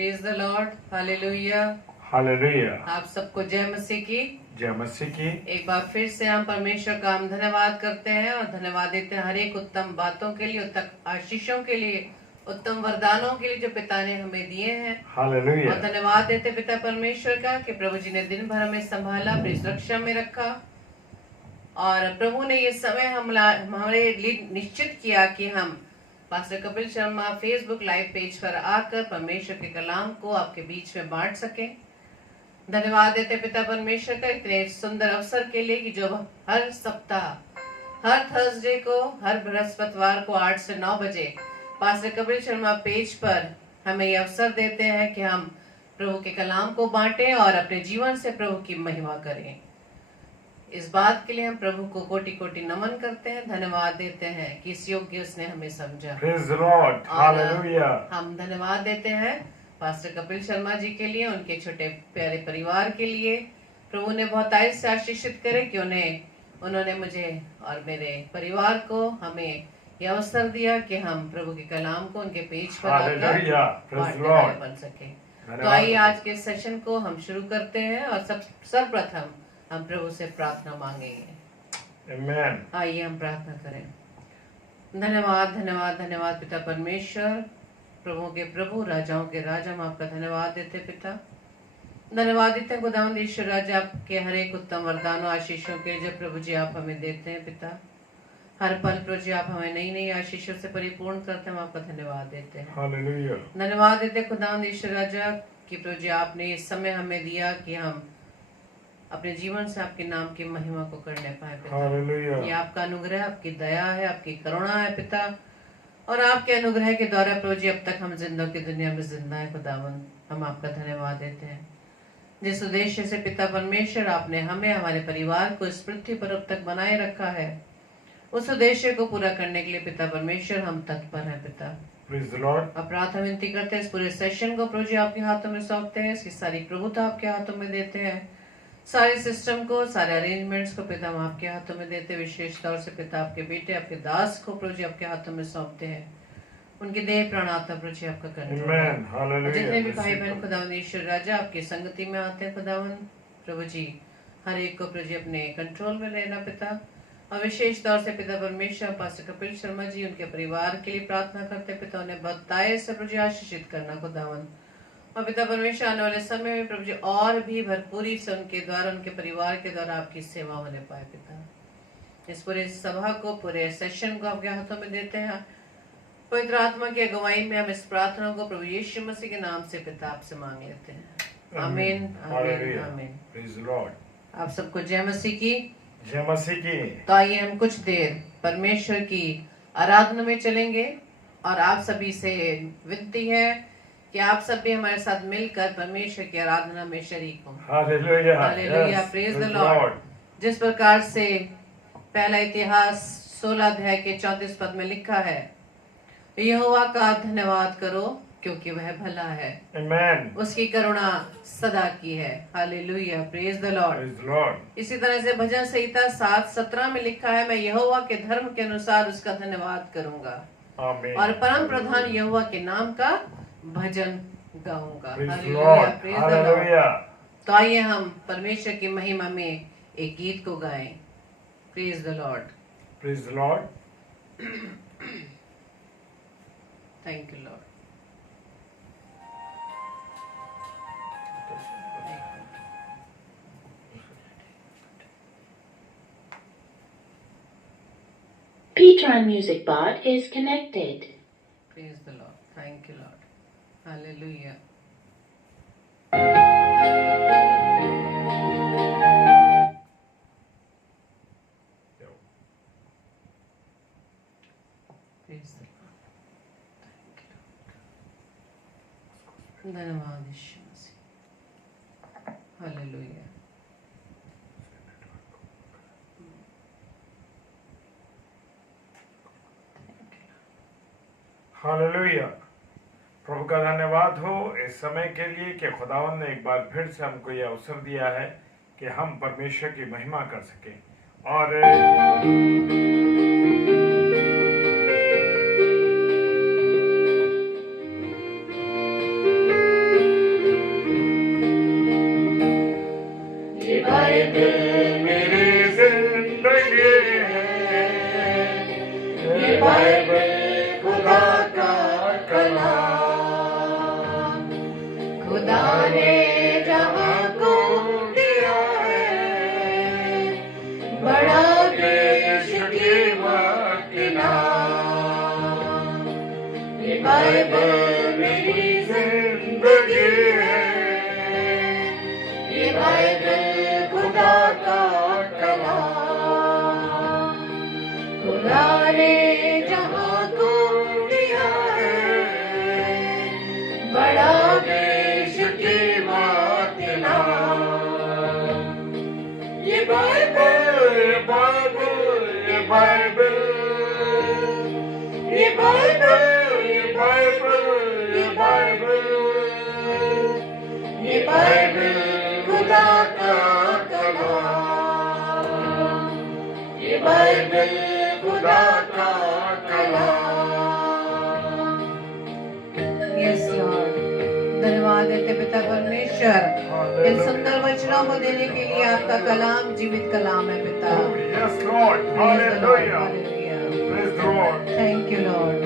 Praise the Lord, hallelujah. Hallelujah. आप सबको जय मसीह की। जय मसीह की। एक बार फिर से हम परमेश्वर का हम धन्यवाद करते हैं और धन्यवाद देते हैं हर एक उत्तम बातों के लिए, उत्तम आशीषों के लिए, उत्तम वरदानों के लिए जो पिता ने हमें दिए हैं। हालेलुया। और धन्यवाद देते पिता परमेश्वर का कि प्रभु जी ने दिन भर हमें संभाला, अपनी सुरक्षा में रखा और प्रभु ने ये समय हमारे लिए निश्चित किया कि हम pastor Kapil Sharma Facebook live page पर आकर परमेश्वर के कलाम को आपके बीच में बांट सके। धन्यवाद देते पिता परमेश्वर का इतने सुंदर अवसर के लिए कि जो हर सप्ताह हर थर्सडे को, हर बृहस्पतिवार को 8 से 9 बजे पास्टर कपिल शर्मा पेज पर हमें ये अवसर देते हैं कि हम प्रभु के कलाम को बांटें और अपने जीवन से प्रभु की महिमा करें। इस बात के लिए हम प्रभु को कोटि कोटि नमन करते हैं, धन्यवाद देते हैं कि इस योग्य उसने हमें समझा। Praise the Lord. हालेलुया। हम धन्यवाद देते हैं पास्टर कपिल शर्मा जी के लिए, उनके छोटे प्यारे परिवार के लिए। प्रभु ने बहुत आयत से आशीषित करे कि उन्होंने मुझे और मेरे परिवार को हमें यह अवसर दिया कि हम प्रभु के कलाम को उनके पेज पर आकर बन सके। तो आइए आज के सेशन को हम शुरू करते हैं और सर्वप्रथम हम प्रभु से प्रार्थना मांगेंगे। Amen. आइए हम प्रार्थना करें। धन्यवाद धन्यवाद धन्यवाद पिता परमेश्वर, प्रभुओं के प्रभु, राजाओं के राजा, हम आपका धन्यवाद देते पिता। धन्यवाद देते हैं खुदावंद ईश्वर राजा आपके हर एक उत्तम वरदानों आशीषों के लिए जो प्रभु जी आप हमें देते हैं पिता। हर पल प्रभु जी आप हमें नई नई आशीषों से परिपूर्ण करते हैं, हम आपका धन्यवाद देते हैं। हालेलुया। धन्यवाद देते हैं खुदावंद ईश्वर राजा कि प्रभु जी आपने इस समय हमें दिया कि हम अपने जीवन से आपके नाम की महिमा को करने पाए पिता। ये आपका अनुग्रह, आपकी दया है, आपकी करुणा है पिता। और आपके अनुग्रह के द्वारा प्रभु जी अब तक हम जिंदों की दुनिया में जिंदा है खुदावन, हम आपका धन्यवाद देते हैं। जिस उद्देश्य से पिता परमेश्वर आपने हमें, हमारे परिवार को इस पृथ्वी पर अब तक बनाए रखा है, उस उद्देश्य को पूरा करने के लिए पिता परमेश्वर हम तत्पर हैं पिता। अब प्रार्थना विनती करते हैं इस पूरे सेशन को प्रभु जी आपके हाथों में सौंपते हैं, इसकी सारी प्रभुता आपके हाथों में देते हैं, सारे सिस्टम को, सारे अरेंजमेंट्स को पिता हम आपके हाथों में देते, विशेष तौर से पिता आपके बेटे, आपके दास को प्रभु जी आपके हाथों में सौंपते हैं। उनकी देह प्राण आत्मा प्रभु जी आपका कंट्रोल। जितने भी भाई बहन खुदावंद ईश्वर राजा आपकी संगति में आते हैं खुदावंद प्रभु जी, हर एक को प्रभु जी अपने कंट्रोल में लेना पिता। और विशेष तौर से पिता परमेश्वर पास्टर कपिल शर्मा जी, उनके परिवार के लिए प्रार्थना करते पिता, उन्हें बताए से प्रभु जी आशीषित करना खुदावंद। और पिता परमेश्वर आने वाले समय में प्रभु जी और भी भरपूरी से उनके द्वारा, उनके परिवार के द्वारा आपकी सेवा होने पाए पिता। इस पूरे सभा को, पूरे सेशन को आपके हाथों में देते हैं। पवित्र आत्मा की अगुवाई में हम इस प्रार्थना को प्रभु यीशु मसीह के नाम से पिता आपसे मांग लेते हैं। आमीन आमीन आमीन। Praise the Lord. आप सबको जय मसीह की। जय मसीह की। तो आइए हम कुछ देर परमेश्वर की आराधना में चलेंगे और आप सभी से विनती है कि आप सब भी हमारे साथ मिलकर परमेश्वर की आराधना में शरीक हों। Hallelujah. Hallelujah, praise the Lord. जिस प्रकार से पहला इतिहास 16 अध्याय के 34 पद में लिखा है, यहोवा का धन्यवाद करो क्योंकि वह भला है, आमेन। उसकी करुणा सदा की है। Hallelujah, praise the Lord. इसी तरह से भजन संहिता 7:17 में लिखा है, मैं यहोवा के धर्म के अनुसार उसका धन्यवाद करूंगा और परम प्रधान यहोवा के नाम का भजन गाऊंगा। Hallelujah, praise the Lord. तो आइए हम परमेश्वर की महिमा में एक गीत को गाएं। Praise the Lord. Praise the Lord. Thank you Lord. P-Tron Music Bot is connected. Praise the Lord. Thank you, Lord. Hallelujah. Praise the Lord. Thank you, Lord. धन्यवाद यीशु मसीह। Hallelujah. हालेलुया। प्रभु का धन्यवाद हो इस समय के लिए कि खुदावन ने एक बार फिर से हमको यह अवसर दिया है कि हम परमेश्वर की महिमा कर सकें। और है जहाँ को दिया है, बड़ा देश की माँ के नाम। ये बाइबल मेरी जिंदगी है, ये बाइबल खुदा का कलाम। खुदा ने जहाँ को दिया है, बड़ा देश की बात नाम। ये बाइबल, ये बाइबल, ये बाइबल, ये बाइबल, ये बाइबल, ये बाइबल, ये बाइबल खुदा का कलाम। ये बाइबल खुदा का कलाम। यस लॉर्ड, धन्यवाद देते पिता परमेश्वर, इन सुंदर वचनों को देने के लिए। आपका कलाम जीवित कलाम है पिता। Yes, Lord. Hallelujah. Praise the Lord. Thank you Lord.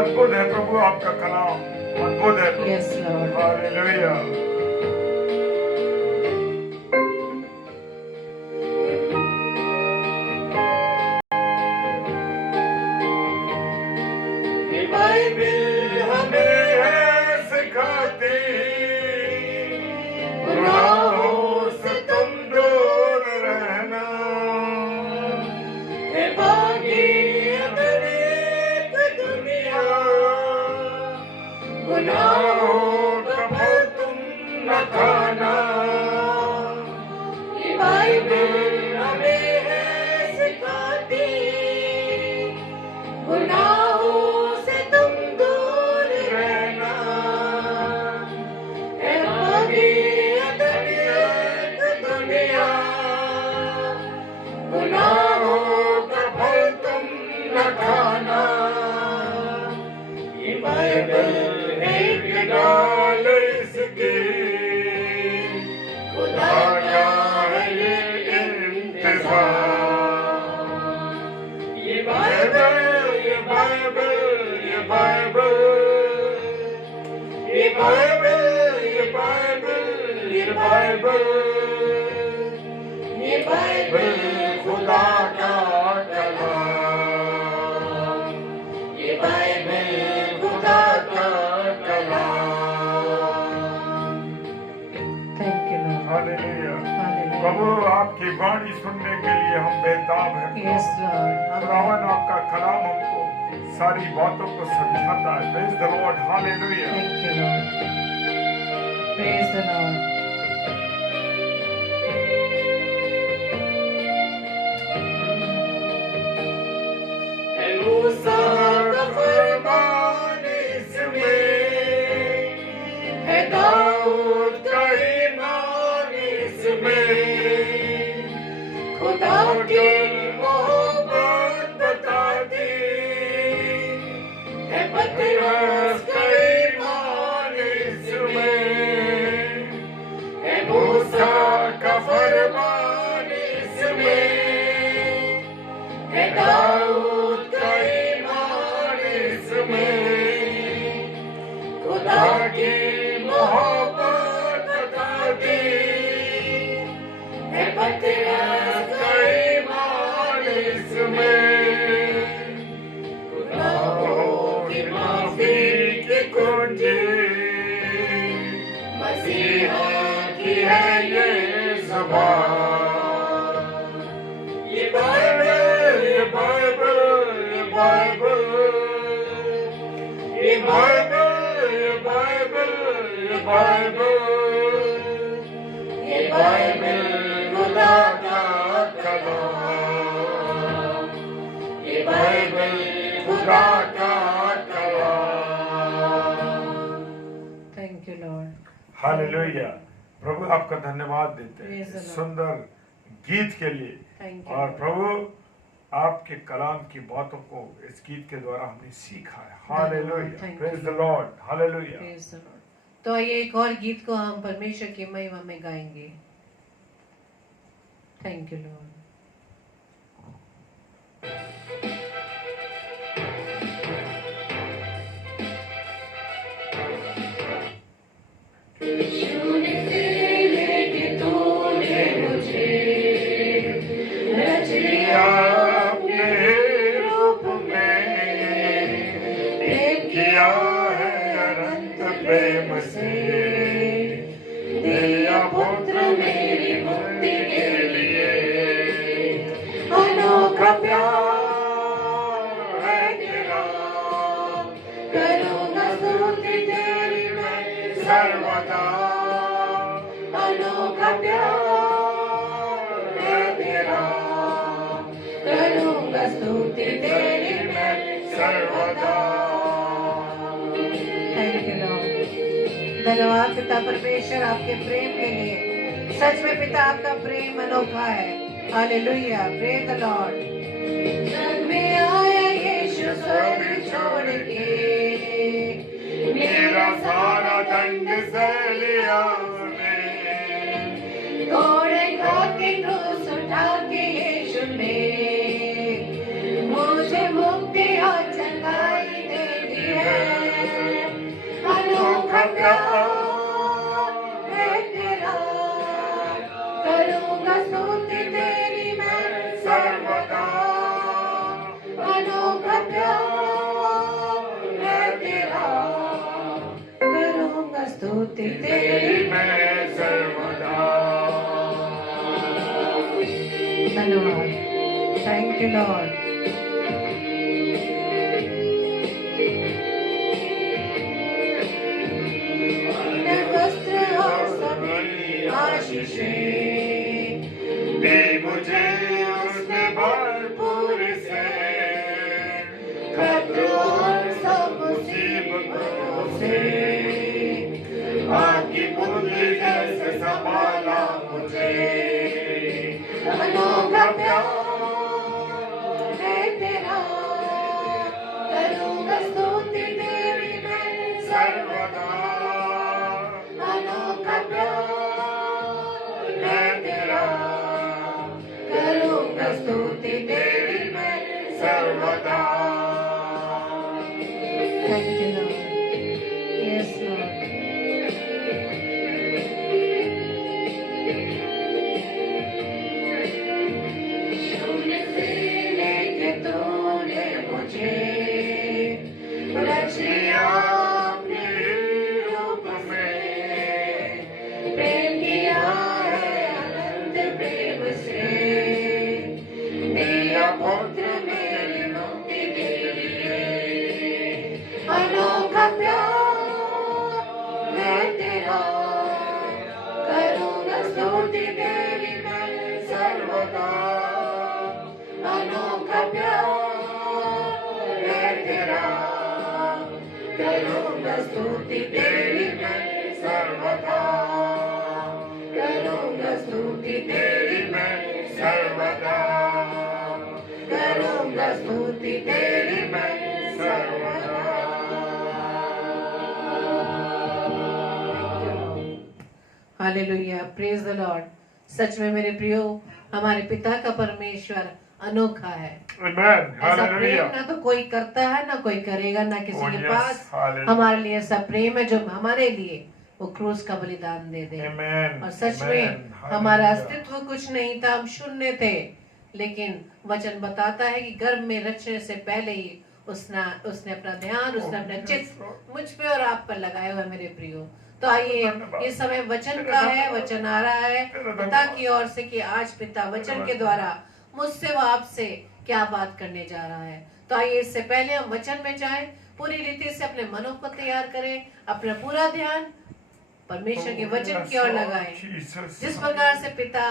अद्भुत है प्रभु आपका कलाम, अद्भुत है। Yes Lord. हालेलुया। बाइबल हमें है सिखाती, गुनाहों से तुम दूर रहना। ये बागी अनेक दुनिया, गुनाहों का फल तुम न खाना। ये बाइबल हमें है सिखाती, गुनाहों से तुम दूर रहना। ए बागी अनेक दुनिया, गुनाहों का फल तुम न खाना। ये बाइबल एक डाल इसकी, खुदा का है ये इंतजार। ये बाइबल, ये बाइबल, ये बाइबल, ये बाइबल, ये बाइबल, ये बाइबल, ये बाइबल खुदा का कलाम। ये बाइबल खुदा का कलाम। Thank you Lord. Hallelujah. Hallelujah. प्रभु आपकी वाणी सुनने के लिए हम बेताब हैं। Yes Lord. खुदावन आपका कलाम हमको सारी बातों को समझाता है। Praise the Lord. Hallelujah. Thank you Lord. Praise the Lord. मूसा का फरमान इसमें है, दाऊद का ईमान इसमें। खुदा की मोहब्बत बताती है, पतरस का ईमान इसमें है। मूसा का फरमान इसमें है, दाऊद का ईमान इसमें। खुदा की मोहब्बत बताती है, पतरस का ईमान इसमें। गुनाहों की माफी की कुंजी मसीहा की है ये ज़ुबान। ये बाइबल, ये बाइबल, ये बाइबल, ये बाइबल, ये बाइबल, ये बाइबल, ये बाइबल खुदा का कलाम। ये बाइबल खुदा का कलाम। Thank you Lord. हालेलुया। प्रभु आपका धन्यवाद देते हैं Praise the इस Lord. सुंदर गीत के लिए। थैंक यू और प्रभु आपके कलाम की बातों को इस गीत के द्वारा हमने सीखा है। Hallelujah. Thank you. Praise the Lord. Hallelujah. Praise the Lord. तो आइए एक और गीत को हम परमेश्वर की महिमा में गाएंगे। Thank you Lord. Yeshua. प्रेम से दिया पुत्र मेरी मुक्ति के लिए। अनोखा प्यार है तेरा, करूँगा स्तुति तेरी मैं सर्वदा। अनोखा प्यार है तेरा, करूँगा स्तुति तेरी मैं सर्वदा। Thank you Lord. धन्यवाद पिता परमेश्वर आपके प्रेम के लिए। सच में पिता आपका प्रेम अनोखा है। Hallelujah, praise the Lord. जग में आया यीशु स्वर्ग छोड़ के, मेरा सारा दंड सह लिया उसने। घोड़े खा के क्रूस उठा के यीशु ने मुझे मुक्ति और चंगाई दे दी है। अनोखा प्यार है तेरा, करूँगा स्तुति तेरी मैं सर्वदा। अनोखा प्यार है तेरा, करूँगा स्तुति तेरी तेरी मैं सर्वदा। धन्यवाद। Thank you Lord. वस्त्र और सभी आशीषें दे मुझे उसने भरपूर से। खतरों और सब मुसीबतों से आपकी बुद्धि जैसे संभाला मुझे। अनोखा प्यार है तेरा, करूँगा स्तुति तेरी मैं सर्वदा। अनोखा प्यार है तेरा, करूँगा स्तुति तेरी मैं सर्वदा। Thank you, Lord. Yes, Lord. शून्य से लेके तूने मुझे रच लिया अपने रूप में। प्रेम किया है अनंत प्रेम से, दिया पुत्र मेरी मुक्ति के लिए। अनोखा प्यार है तेरा, करूँगा स्तुति तेरी मैं सर्वदा। अनोखा प्यार है तेरा, करूँगा स्तुति तेरी मैं सर्वदा। करूँगा स्तुति तेरी मैं सर्वदा। करूँगा स्तुति तेरी मैं सर्वदा। Hallelujah, praise the Lord. सच में मेरे प्रियो, हमारे पिता का परमेश्वर अनोखा है। Amen. ऐसा प्रेम Hallelujah. ना तो कोई करता है, ना कोई करेगा, ना किसी Oh, के yes. पास Hallelujah. हमारे लिए ऐसा प्रेम है जो हमारे लिए वो क्रूस का बलिदान दे दे। Amen. और सच Amen. में हमारा Hallelujah. अस्तित्व कुछ नहीं था, हम शून्य थे, लेकिन वचन बताता है कि गर्भ में रचने से पहले ही उसने अपना ध्यान, उसने अपना चित्त मुझ पे और आप पर लगाया हुआ है मेरे प्रियो। तो आइए, ये समय वचन का है, वचन आ रहा है पिता की ओर से कि आज पिता वचन के द्वारा मुझसे व आपसे क्या बात करने जा रहा है। तो आइए, इससे पहले हम वचन में जाएं, पूरी रीति से अपने मनों को तैयार करें, अपना पूरा ध्यान परमेश्वर के वचन की ओर लगाएं। जिस प्रकार से पिता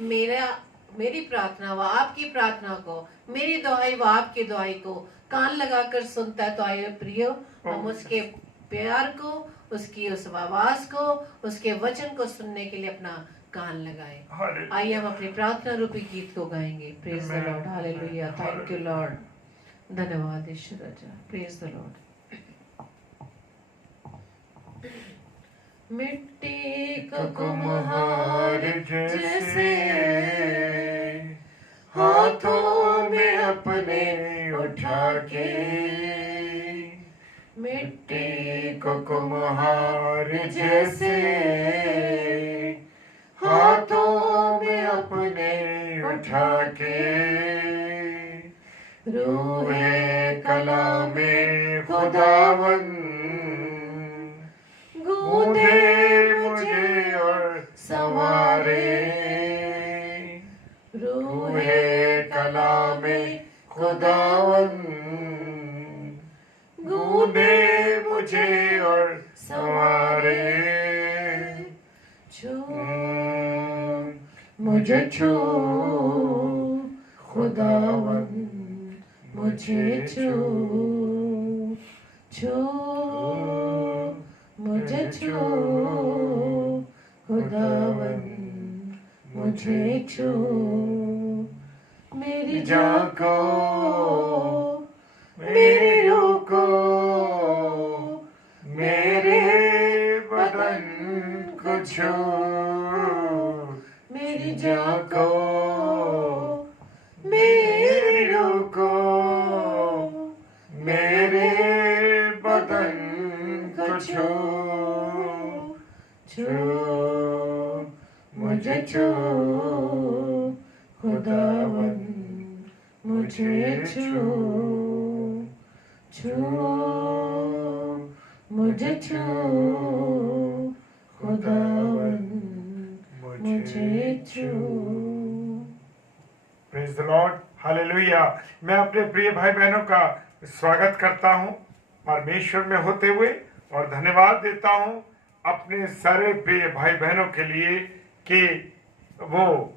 मेरी प्रार्थना व आपकी प्रार्थना को, मेरी दुआई व आपकी दुआई को कान लगाकर सुनता है। तो आइए प्रियो, हम उसके प्यार को, उसकी उस आवाज को, उसके वचन को सुनने के लिए अपना कान लगाएं। आइए हम अपनी प्रार्थना रूपी गीत को गाएंगे। Praise the Lord, hallelujah, thank you Lord. धन्यवाद ईश्वर राजा, प्रेज द लॉर्ड। मिट्टी को कुम्हार जैसे हाथों में अपने उठा के, मिट्टी को कुम्हार जैसे हाथों में अपने उठा के, रूहे कला में खुदावन खुदावन गूंदे मुझे और संवारे, छू मुझे छू खुदावन मुझे छू छू मुझे छू खुदावन मुझे छू मेरी जान को मेरी रूह को मेरे बदन को छू मेरी जान को मेरी रूह को मेरे बदन को छू छू मुझे छू खुदावन मुझे छू छू मुझे छू खुदावन मुझे छू। Praise the Lord, hallelujah. मैं अपने प्रिय भाई बहनों का स्वागत करता हूं परमेश्वर में होते हुए और धन्यवाद देता हूं अपने सारे प्रिय भाई बहनों के लिए कि वो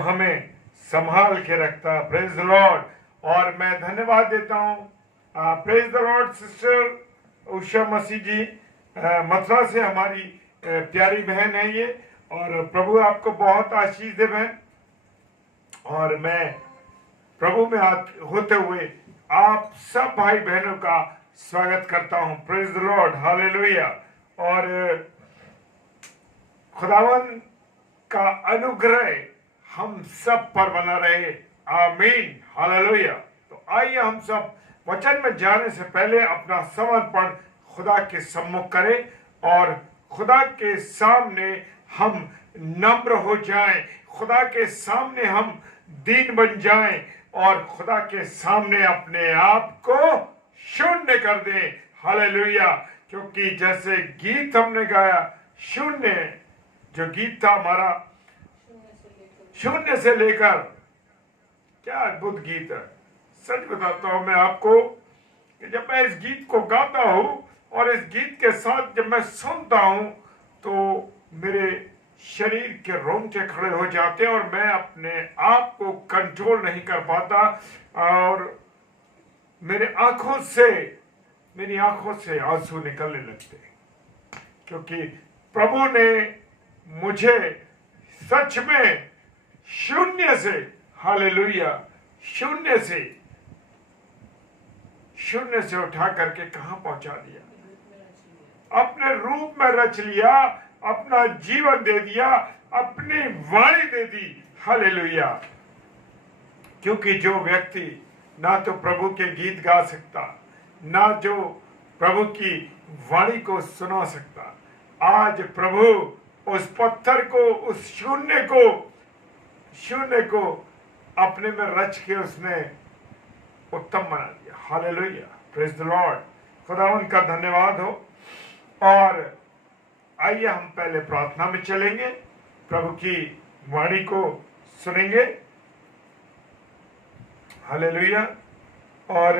हमें संभाल के रखता। Praise the Lord. और मैं धन्यवाद देता हूं praise the Lord sister Usha मसीह जी मथुरा से हमारी प्यारी बहन है ये, और प्रभु आपको बहुत आशीष दे बहन। और मैं प्रभु में होते हुए आप सब भाई बहनों का स्वागत करता हूं। Praise the Lord, hallelujah. और खुदावन का अनुग्रह हम सब पर बना रहे, आमीन, हालेलुया। तो आइए हम सब वचन में जाने से पहले अपना समर्पण खुदा के सम्मुख करें और खुदा के सामने हम नम्र हो जाएं, खुदा के सामने हम दीन बन जाएं और खुदा के सामने अपने आप को शून्य कर दें, हालेलुया। क्योंकि जैसे गीत हमने गाया शून्य, जो गीत था हमारा शून्य से लेकर, क्या अद्भुत गीत है। सच बताता हूं मैं आपको कि जब मैं इस गीत को गाता हूं और इस गीत के साथ जब मैं सुनता हूं तो मेरे शरीर के रोंगटे खड़े हो जाते हैं और मैं अपने आप को कंट्रोल नहीं कर पाता और मेरी आंखों से आंसू निकलने लगते हैं, क्योंकि प्रभु ने मुझे सच में शून्य से, हालेलुया, शून्य से उठा करके कहां पहुंचा दिया, अपने रूप में रच लिया, अपना जीवन दे दिया, अपनी वाणी दे दी, हालेलुया। क्योंकि जो व्यक्ति ना तो प्रभु के गीत गा सकता, ना जो प्रभु की वाणी को सुना सकता, आज प्रभु उस पत्थर को, उस शून्य को अपने में रच के उसने उत्तम बना दिया, हालेलुया, प्रेज द लॉर्ड। खुदावन का धन्यवाद हो। और आइए हम पहले प्रार्थना में चलेंगे, प्रभु की वाणी को सुनेंगे, हालेलुया। और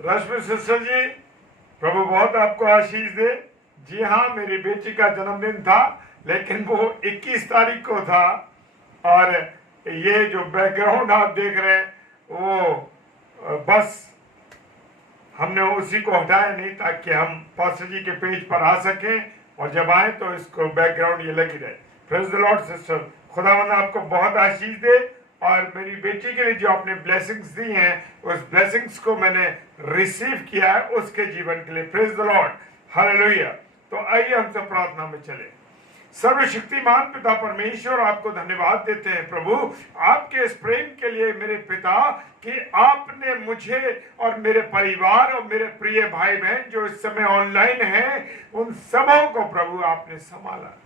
रश्मि सिस्टर जी, प्रभु बहुत आपको आशीष दे। जी हाँ, मेरी बेटी का जन्मदिन था, लेकिन वो 21 तारीख को था। और ये जो बैकग्राउंड आप देख रहे हैं वो बस हमने उसी को हटाया नहीं, ताकि हम पास्टर जी के पेज पर आ सकें और जब आए तो इसको बैकग्राउंड ये लगी रहे। प्रेज द लॉर्ड सिस्टर, खुदावंद आपको बहुत आशीष दे। और मेरी बेटी के लिए जो आपने ब्लेसिंग्स दी हैं, उस ब्लेसिंग्स को मैंने रिसीव किया है उसके जीवन के लिए। Praise the Lord, hallelujah. तो आइए हम सब प्रार्थना में चले। सर्वशक्तिमान पिता परमेश्वर, आपको धन्यवाद देते हैं प्रभु, आपके इस प्रेम के लिए मेरे पिता, कि आपने मुझे और मेरे परिवार और मेरे प्रिय भाई बहन जो इस समय ऑनलाइन हैं, उन सबों को प्रभु आपने संभाला।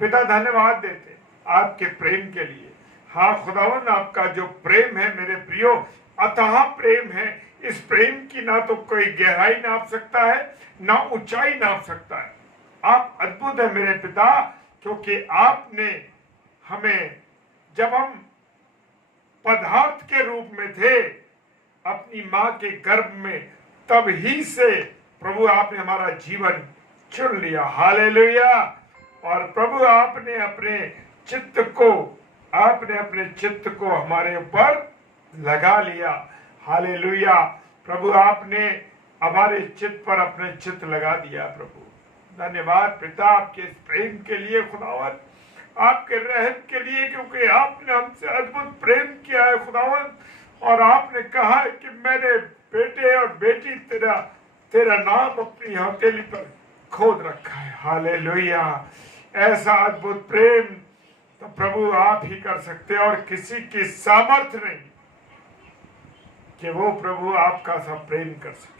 पिता धन्यवाद देते आपके प्रेम के लिए। हाँ खुदावन, आपका जो प्रेम है मेरे प्रियो, अथाह प्रेम है। इस प्रेम की ना तो कोई गहराई नाप सकता है, ना ऊंचाई नाप सकता है। आप अद्भुत है मेरे पिता, क्योंकि आपने हमें, जब हम पदार्थ के रूप में थे अपनी मां के गर्भ में, तब ही से प्रभु आपने हमारा जीवन चुन लिया। हालेलुया। और प्रभु आपने अपने चित्त को हमारे ऊपर लगा लिया। हालेलुया। प्रभु आपने हमारे चित्त पर अपने चित्त लगा दिया। प्रभु धन्यवाद पिता आपके इस प्रेम के लिए, खुदावन आपके रहम के लिए, क्योंकि आपने हमसे अद्भुत प्रेम किया है खुदावन। और आपने कहा है कि मेरे बेटे और बेटी तेरा नाम अपनी हथेली पर खोद रखा है। हालेलुया। ऐसा अद्भुत प्रेम तो प्रभु आप ही कर सकते हैं, और किसी की सामर्थ्य नहीं कि वो प्रभु आपका सा प्रेम कर सके।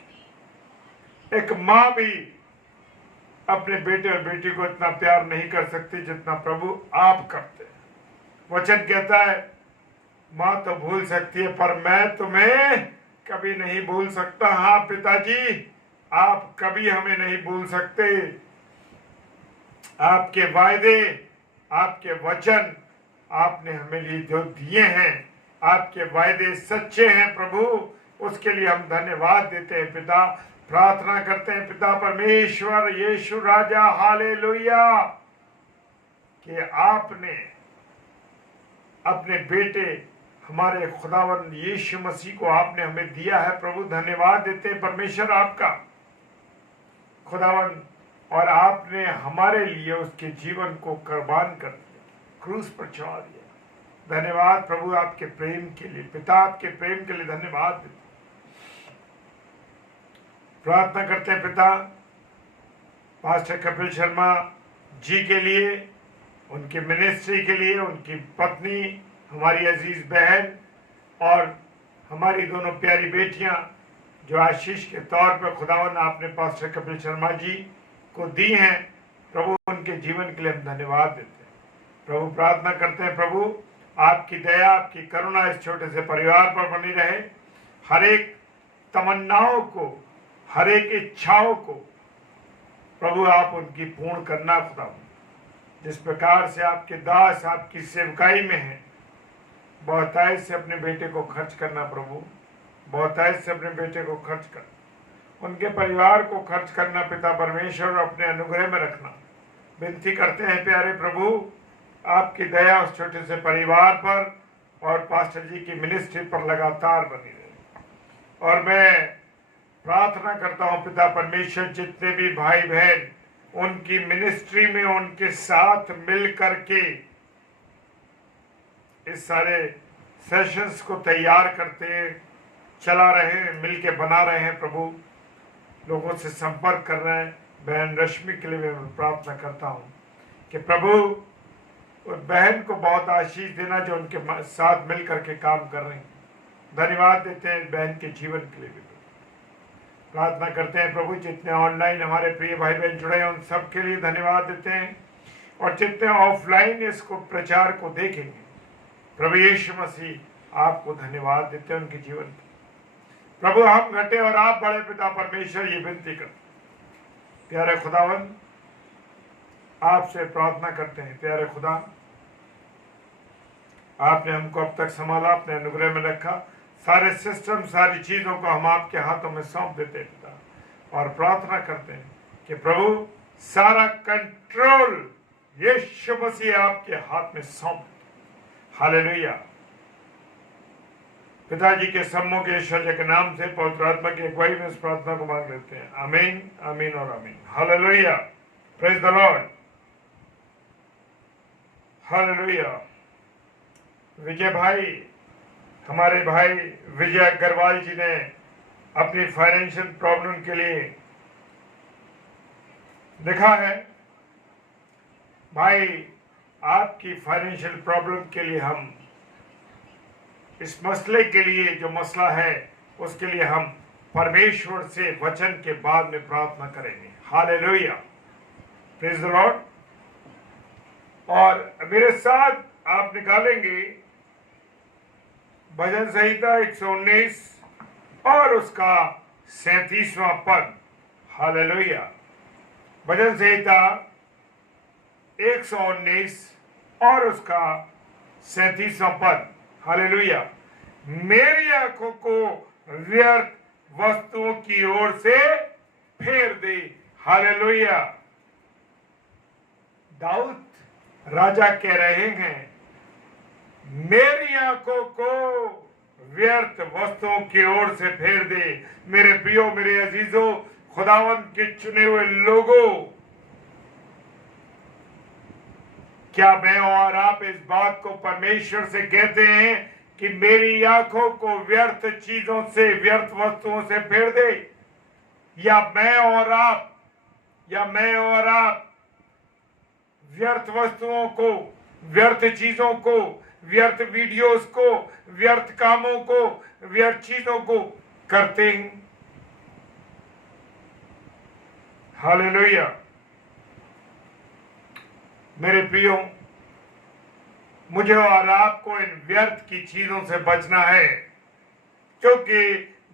एक मां भी अपने बेटे और बेटी को इतना प्यार नहीं कर सकती जितना प्रभु आप करते हैं। वचन कहता है मां तो भूल सकती है पर मैं तुम्हें कभी नहीं भूल सकता। हाँ पिताजी, आप कभी हमें नहीं भूल सकते। आपके वायदे, आपके वचन आपने हमें लिए जो दिए हैं, आपके वायदे सच्चे हैं प्रभु, उसके लिए हम धन्यवाद देते हैं पिता। प्रार्थना करते हैं पिता परमेश्वर यीशु राजा, हालेलुया, कि आपने अपने बेटे हमारे खुदावन यीशु मसीह को आपने हमें दिया है प्रभु। धन्यवाद देते हैं परमेश्वर आपका खुदावन, और आपने हमारे लिए उसके जीवन को कुर्बान कर दिया, क्रूस पर चढ़ा दिया। धन्यवाद प्रभु आपके प्रेम के लिए पिता, आपके प्रेम के लिए धन्यवाद देते। प्रार्थना करते हैं पिता पास्टर कपिल शर्मा जी के लिए, उनकी मिनिस्ट्री के लिए, उनकी पत्नी हमारी अजीज बहन और हमारी दोनों प्यारी बेटियां जो आशीष के तौर पर खुदावन आपने पास्टर कपिल शर्मा जी को दी हैं प्रभु, उनके जीवन के लिए हम धन्यवाद देते हैं प्रभु। प्रार्थना करते हैं प्रभु आपकी दया, आपकी करुणा इस छोटे से परिवार पर बनी रहे। हर एक तमन्नाओं को, हर एक इच्छाओं को प्रभु आप उनकी पूर्ण करना खुदा। जिस प्रकार से आपके दास आपकी सेवकाई में हैं, बहुतायत से अपने बेटे को खर्च करना प्रभु, बहुतायत से अपने बेटे को खर्च कर, उनके परिवार को खर्च करना पिता परमेश्वर, अपने अनुग्रह में रखना विनती करते हैं प्यारे प्रभु। आपकी दया उस छोटे से परिवार पर और पास्टर जी की मिनिस्ट्री पर लगातार बनी रहे। और मैं प्रार्थना करता हूं पिता परमेश्वर, जितने भी भाई बहन उनकी मिनिस्ट्री में उनके साथ मिल करके इस सारे सेशंस को तैयार करते चला रहे हैं, मिल के बना रहे हैं प्रभु, लोगों से संपर्क कर रहे हैं। बहन रश्मि के लिए मैं प्रार्थना करता हूँ कि प्रभु उस बहन को बहुत आशीष देना जो उनके साथ मिल करके काम कर रहे हैं। धन्यवाद देते हैं बहन के जीवन के लिए भी प्रार्थना करते हैं प्रभु। जितने ऑनलाइन हमारे प्रिय भाई बहन जुड़े हैं उन सब के लिए धन्यवाद देते हैं, और जितने ऑफलाइन इसको प्रचार को देखेंगे प्रभु यीशु मसीह आपको धन्यवाद देते हैं उनके जीवन के। प्रभु हम घटे और आप बड़े पिता परमेश्वर, ये विनती करते प्यारे खुदावन, आपसे प्रार्थना करते हैं प्यारे खुदा, आपने हमको अब तक संभाला, अपने अनुग्रह में रखा, सारे सिस्टम सारी चीजों को हम आपके हाथों में सौंप देते हैं पिता, और प्रार्थना करते हैं कि प्रभु सारा कंट्रोल यीशु मसीह आपके हाथ में सौंप देते। हालेलुया। पिताजी के सम्मुख ऐश्वर्य के नाम से पवित्र आत्मा की अगुवाई में इस प्रार्थना को मांग लेते हैं। आमीन, आमीन और आमीन। Hallelujah. Praise the Lord. Hallelujah. Vijay भाई, हमारे भाई विजय अग्रवाल जी ने अपनी फाइनेंशियल प्रॉब्लम के लिए लिखा है। भाई, आपकी फाइनेंशियल प्रॉब्लम के लिए हम इस मसले के लिए, जो मसला है उसके लिए हम परमेश्वर से वचन के बाद में प्रार्थना करेंगे। हालेलुया। Praise the Lord. और मेरे साथ आप निकालेंगे भजन संहिता 119 और उसका 37वां पद। हालेलुया। भजन संहिता 119 और उसका 37वां पद। हालेलुया। मेरी आंखों को व्यर्थ वस्तुओं की ओर से फेर दे। हालेलुया। दाऊद राजा कह रहे हैं, मेरी आंखों को व्यर्थ वस्तुओं की ओर से फेर दे। मेरे प्रियो, मेरे अजीजों, खुदावंद के चुने हुए लोगों, क्या मैं और आप इस बात को परमेश्वर से कहते हैं कि मेरी आंखों को व्यर्थ चीजों से, व्यर्थ वस्तुओं से फेर दे? या मैं और आप व्यर्थ वस्तुओं को, व्यर्थ चीजों को, व्यर्थ वीडियोस को, व्यर्थ कामों को, व्यर्थ चीजों को करते हैं? हालेलुया। मेरे प्रियो, मुझे और आपको इन व्यर्थ की चीजों से बचना है, क्योंकि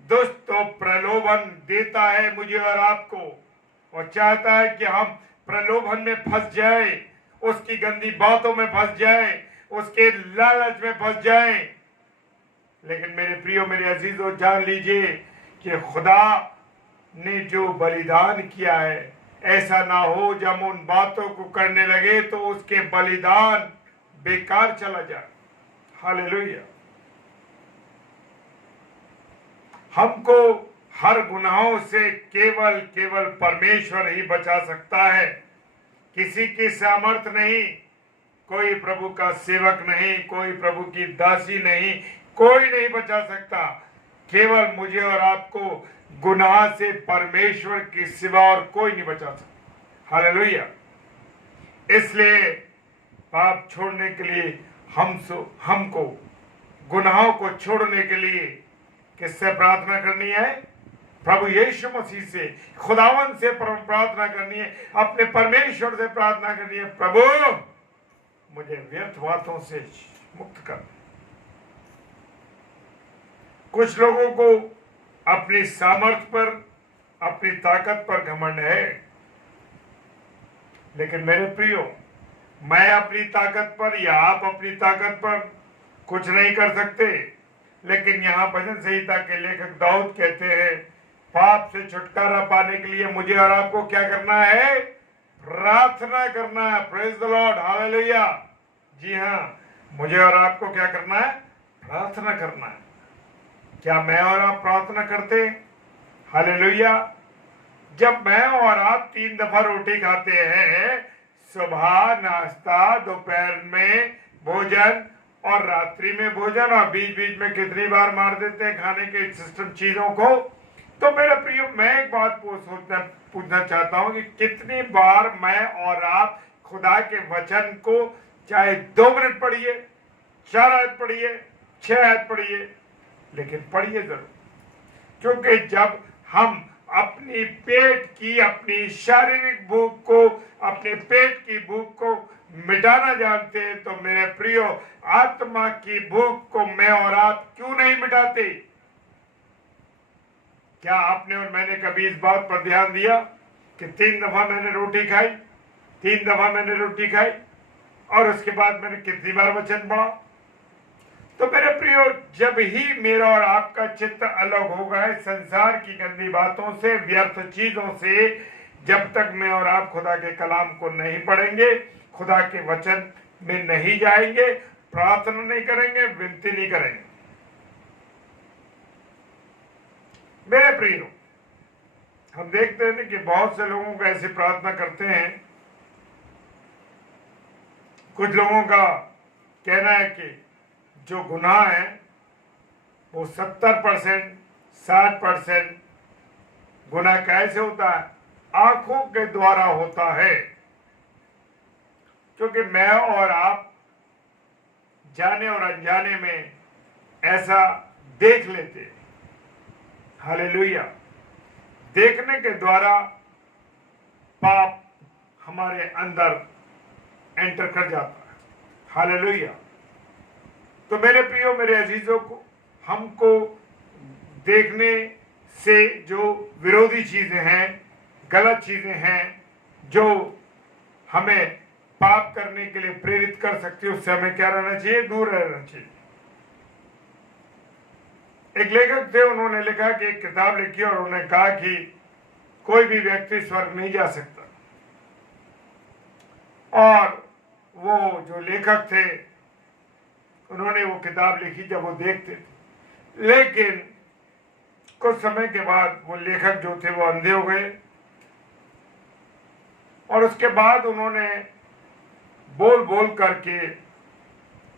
दुष्ट तो प्रलोभन देता है मुझे और आपको, और चाहता है कि हम प्रलोभन में फंस जाए, उसकी गंदी बातों में फंस जाए, उसके लालच में फंस जाए। लेकिन मेरे प्रियो, मेरे अजीजों, जान लीजिए कि खुदा ने जो बलिदान किया है, ऐसा ना हो जब हम उन बातों को करने लगे तो उसके बलिदान बेकार चला जाए। हालेलुया। हमको हर गुनाहों से केवल परमेश्वर ही बचा सकता है। किसी की सामर्थ नहीं, कोई प्रभु का सेवक नहीं, कोई प्रभु की दासी नहीं, कोई नहीं बचा सकता। केवल मुझे और आपको गुनाह से परमेश्वर के सिवा और कोई नहीं बचा सकता। हालेलुया। इसलिए पाप छोड़ने के लिए हमको गुनाहों को छोड़ने के लिए किससे प्रार्थना करनी है? प्रभु यीशु मसीह से, खुदावन से प्रार्थना करनी है, अपने परमेश्वर से प्रार्थना करनी है, प्रभु मुझे व्यर्थ बातों से मुक्त कर। कुछ लोगों को अपनी सामर्थ पर, अपनी ताकत पर घमंड है, लेकिन मेरे प्रियो, मैं अपनी ताकत पर या आप अपनी ताकत पर कुछ नहीं कर सकते। लेकिन यहाँ भजन संहिता के लेखक दाऊद कहते हैं, पाप से छुटकारा पाने के लिए मुझे और आपको क्या करना है? प्रार्थना करना है। Praise the Lord. हालेलुया। जी हाँ, मुझे और आपको क्या करना है? प्रार्थना करना है। क्या मैं और आप प्रार्थना करते हैं? हालेलुया। जब मैं और आप 3 दफा रोटी खाते हैं, सुबह नाश्ता, दोपहर में भोजन और रात्रि में भोजन, और बीच बीच में कितनी बार मार देते हैं खाने के सिस्टम चीजों को, तो मेरे प्रियो, मैं एक बात पूछना चाहता हूं कि कितनी बार मैं और आप खुदा के वचन को, चाहे 2 मिनट पढ़िए, 4 आयत पढ़िए, 6 आयत पढ़िए, लेकिन पढ़िए जरूर। क्योंकि जब हम अपनी पेट की, अपनी शारीरिक भूख को, अपने पेट की भूख को मिटाना जानते हैं, तो मेरे प्रियो, आत्मा की भूख को मैं और आप क्यों नहीं मिटाते? क्या आपने और मैंने कभी इस बात पर ध्यान दिया कि 3 दफा मैंने रोटी खाई, 3 दफा मैंने रोटी खाई, और उसके बाद मैंने कितनी बार वचन पढ़ा? तो मेरे प्रियो, जब ही मेरा और आपका चित्त अलग होगा संसार की गंदी बातों से, व्यर्थ चीजों से, जब तक मैं और आप खुदा के कलाम को नहीं पढ़ेंगे, खुदा के वचन में नहीं जाएंगे, प्रार्थना नहीं करेंगे, विनती नहीं करेंगे, मेरे प्रियो, हम देखते हैं कि बहुत से लोगों को ऐसी प्रार्थना करते हैं। कुछ लोगों का कहना है कि जो गुनाह है वो 70%, 60% गुनाह कैसे होता है? आंखों के द्वारा होता है। क्योंकि मैं और आप जाने और अनजाने में ऐसा देख लेते हैं। हालेलुया। देखने के द्वारा पाप हमारे अंदर एंटर कर जाता है। हालेलुया। तो मेरे प्रियो, मेरे अजीजों को, हमको देखने से जो विरोधी चीजें हैं, गलत चीजें हैं, जो हमें पाप करने के लिए प्रेरित कर सकती है, उससे हमें क्या रहना चाहिए? दूर रहना चाहिए। एक लेखक थे, उन्होंने लिखा कि एक किताब लिखी और उन्होंने कहा कि कोई भी व्यक्ति स्वर्ग नहीं जा सकता। और वो जो लेखक थे उन्होंने वो किताब लिखी जब वो देखते थे, लेकिन कुछ समय के बाद वो लेखक जो थे वो अंधे हो गए और उसके बाद उन्होंने बोल बोल करके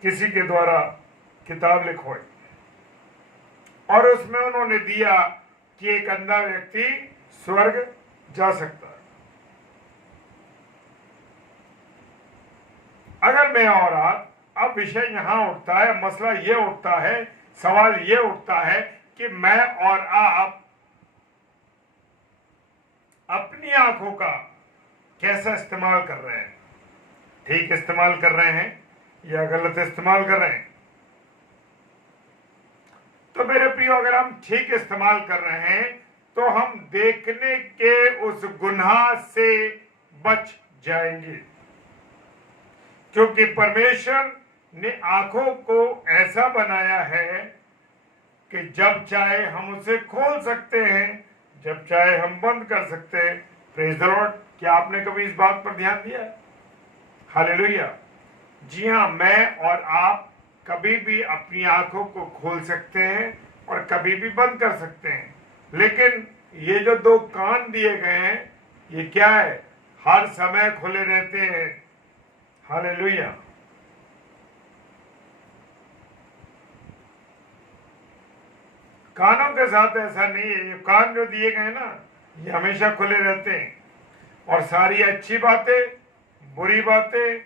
किसी के द्वारा किताब लिखवाई और उसमें उन्होंने दिया कि एक अंधा व्यक्ति स्वर्ग जा सकता है। अगर मैं और आप, अब विषय यहां उठता है, मसला ये उठता है, सवाल ये उठता है कि मैं और आप अपनी आंखों का कैसा इस्तेमाल कर रहे हैं? ठीक इस्तेमाल कर रहे हैं या गलत इस्तेमाल कर रहे हैं? तो मेरे प्रियो, अगर हम ठीक इस्तेमाल कर रहे हैं तो हम देखने के उस गुनाह से बच जाएंगे, क्योंकि परमेश्वर ने आंखों को ऐसा बनाया है कि जब चाहे हम उसे खोल सकते हैं, जब चाहे हम बंद कर सकते हैं। Praise the Lord. क्या आपने कभी इस बात पर ध्यान दिया? हालेलुया। जी हाँ, मैं और आप कभी भी अपनी आंखों को खोल सकते हैं और कभी भी बंद कर सकते हैं, लेकिन ये जो दो कान दिए गए हैं ये क्या है? हर समय खुले रहते हैं। हालेलुया। कानों के साथ ऐसा नहीं है। ये कान जो दिए गए ना, ये हमेशा खुले रहते हैं और सारी अच्छी बातें, बुरी बातें,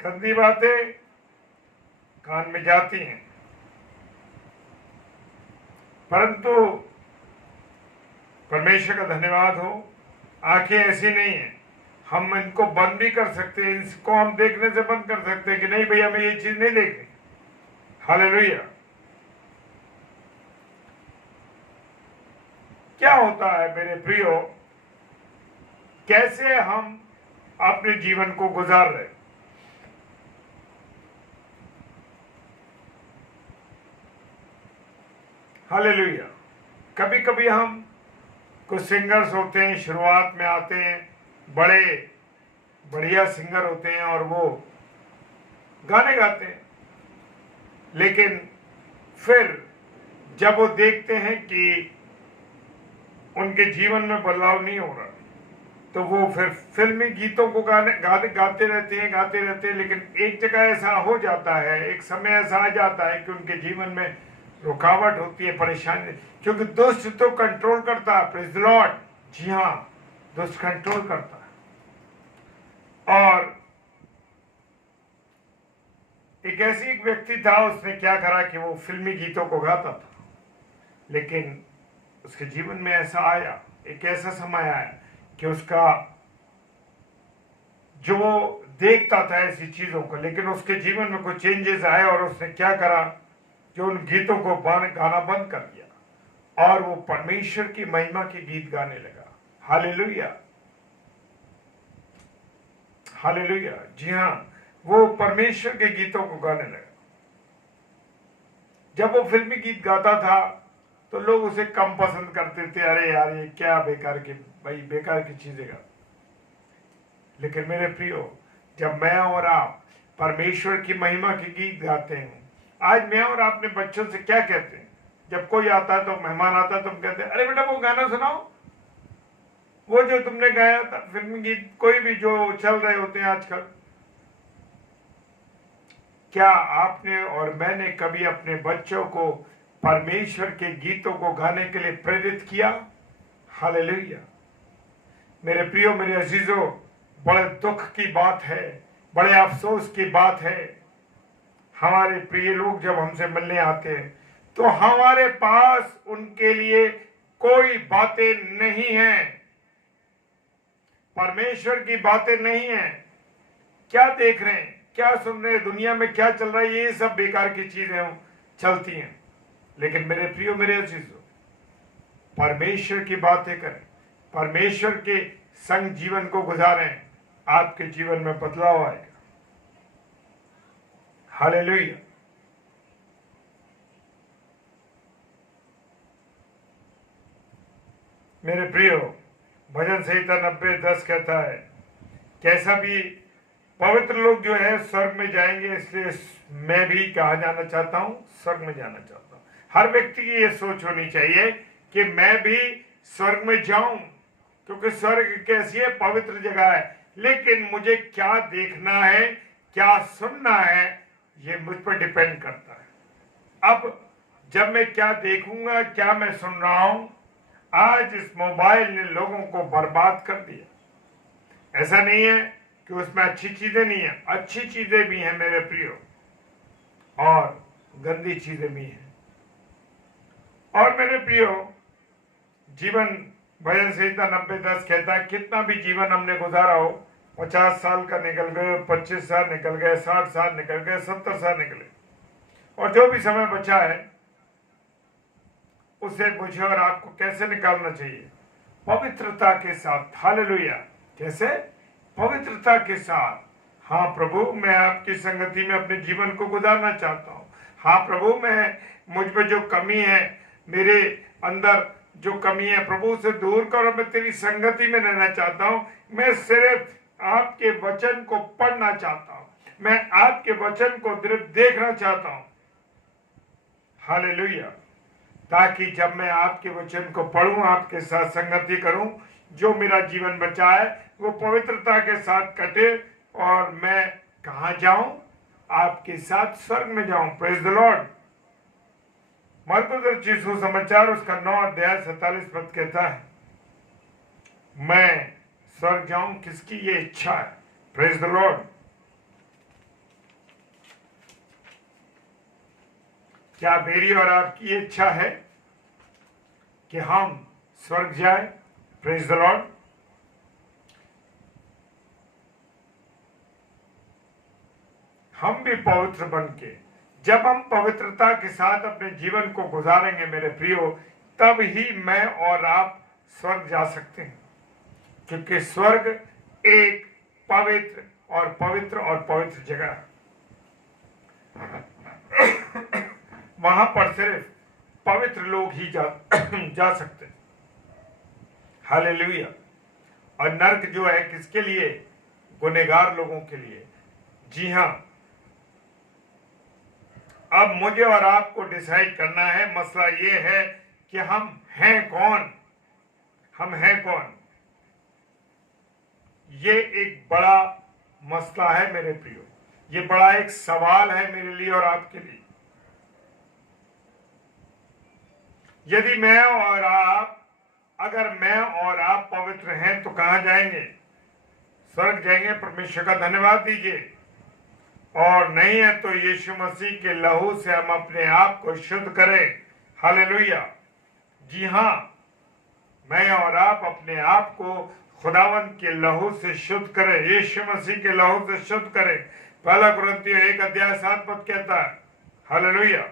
गंदी बातें कान में जाती हैं, परंतु परमेश्वर का धन्यवाद हो, आंखें ऐसी नहीं है। हम इनको बंद भी कर सकते हैं, इसको हम देखने से बंद कर सकते हैं कि नहीं भैया, हमें ये चीज नहीं देखनी। हालेलुया। क्या होता है मेरे प्रियो, कैसे हम अपने जीवन को गुजार रहे? हालेलुया। कभी कभी हम, कुछ सिंगर्स होते हैं, शुरुआत में आते हैं, बड़े बढ़िया सिंगर होते हैं और वो गाने गाते हैं, लेकिन फिर जब वो देखते हैं कि उनके जीवन में बदलाव नहीं हो रहा, तो वो फिर फिल्मी गीतों को गाते रहते हैं, लेकिन एक जगह ऐसा हो जाता है, एक समय ऐसा आ जाता है कि उनके जीवन में रुकावट होती है, परेशानी, क्योंकि दुष्ट तो कंट्रोल करता है। Praise the Lord. जी हाँ, दुष्ट कंट्रोल करता है। और एक ऐसी एक व्यक्ति था, उसने क्या करा कि वो फिल्मी गीतों को गाता था, लेकिन उसके जीवन में ऐसा आया, एक ऐसा समय आया कि उसका जो वो देखता था ऐसी चीजों को, लेकिन उसके जीवन में कुछ चेंजेस आए और उसने क्या करा, जो उन गीतों को गाना बंद कर दिया और वो परमेश्वर की महिमा के गीत गाने लगा। Hallelujah, hallelujah. जी हाँ, वो परमेश्वर के गीतों को गाने लगा। जब वो फिल्मी गीत गाता था तो लोग उसे कम पसंद करते थे, अरे यार ये क्या बेकार की, भाई बेकार की चीजें गा। लेकिन मेरे प्रियो, जब मैं और आप परमेश्वर की महिमा के गीत गाते हैं, आज मैं और अपने बच्चों से क्या कहते हैं, जब कोई आता है तो मेहमान आता है तो हम कहते हैं, अरे बेटा वो गाना सुनाओ, वो जो तुमने गाया था फिल्मी गीत, कोई भी जो चल रहे होते हैं आजकल। क्या आपने और मैंने कभी अपने बच्चों को परमेश्वर के गीतों को गाने के लिए प्रेरित किया? हालेलुया। मेरे प्रियो, मेरे अजीजों, बड़े दुख की बात है, बड़े अफसोस की बात है, हमारे प्रिय लोग जब हमसे मिलने आते हैं तो हमारे पास उनके लिए कोई बातें नहीं हैं, परमेश्वर की बातें नहीं हैं। क्या देख रहे हैं, क्या सुन रहे हैं, दुनिया में क्या चल रहा है, ये सब बेकार की चीजें चलती हैं। लेकिन मेरे प्रियो, मेरे अजीजों, परमेश्वर की बातें करें, परमेश्वर के संग जीवन को गुजारें, आपके जीवन में बदलाव आएगा। हालेलुया। मेरे प्रियो, भजन संहिता 90:10 कहता है, कैसा भी पवित्र लोग जो है स्वर्ग में जाएंगे, इसलिए मैं भी कहाँ जाना चाहता हूँ, स्वर्ग में जाना चाहता हूँ। हर व्यक्ति की ये सोच होनी चाहिए कि मैं भी स्वर्ग में जाऊं, क्योंकि स्वर्ग कैसी है, पवित्र जगह है। लेकिन मुझे क्या देखना है, क्या सुनना है, ये मुझ पर डिपेंड करता है। अब जब मैं क्या देखूंगा, क्या मैं सुन रहा हूं, आज इस मोबाइल ने लोगों को बर्बाद कर दिया। ऐसा नहीं है कि उसमें अच्छी चीजें नहीं है, अच्छी चीजें भी हैं मेरे प्रियो, और गंदी चीजें भी हैं। और मेरे प्रियो, जीवन भजन संहिता 90:10 कहता है, कितना भी जीवन हमने गुजारा हो, 50 साल का निकल गए, 25 साल निकल गए, 60 साल निकल गए, 70 साल निकले, और जो भी समय बचा है उसे मुझे और आपको कैसे निकालना चाहिए? पवित्रता के साथ। हालेलुया। कैसे? पवित्रता के साथ। हाँ प्रभु, मैं आपकी संगति में अपने जीवन को गुजारना चाहता हूँ। हाँ प्रभु, मैं मुझ में जो कमी है, मेरे अंदर जो कमी है, प्रभु से दूर करो, मैं तेरी संगति में रहना चाहता हूँ। मैं सिर्फ आपके वचन को पढ़ना चाहता हूँ, मैं आपके वचन को सिर्फ देखना चाहता हूँ। हालेलुया। ताकि जब मैं आपके वचन को पढ़ूं, आपके साथ संगति करूं, जो मेरा जीवन बचा है वो पवित्रता के साथ कटे, और मैं कहां जाऊं? आपके साथ स्वर्ग में जाऊं। Praise the Lord. मरकुस यीशु समाचार उसका 9 अध्याय 47 पद कहता है, मैं स्वर्ग जाऊं, किसकी ये इच्छा है? Praise the Lord. क्या मेरी और आपकी ये इच्छा है कि हम स्वर्ग जाए? Praise the Lord. हम भी पवित्र बन के, जब हम पवित्रता के साथ अपने जीवन को गुजारेंगे मेरे प्रियो, तब ही मैं और आप स्वर्ग जा सकते हैं। क्योंकि स्वर्ग एक पवित्र और पवित्र जगह है। वहां पर सिर्फ पवित्र लोग ही जा सकते हैं। हालेलुया। और नर्क जो है किसके लिए? गुनहगार लोगों के लिए। जी हां। अब मुझे और आपको डिसाइड करना है। मसला ये है कि हम हैं कौन, हम हैं कौन। ये एक बड़ा मसला है मेरे प्रियो, ये बड़ा एक सवाल है मेरे लिए और आपके लिए। यदि मैं और आप, अगर मैं और आप पवित्र हैं तो कहां जाएंगे? स्वर्ग जाएंगे। परमेश्वर का धन्यवाद दीजिए। और नहीं है तो यीशु मसीह के लहू से हम अपने आप को शुद्ध करें। हालेलुया। जी हां, मैं और आप अपने आप को खुदावन के लहू से शुद्ध करें, यीशु मसीह के लहू से शुद्ध करें। पहला कुरिन्थियों 1 अध्याय 7 पद कहता है, हालेलुया।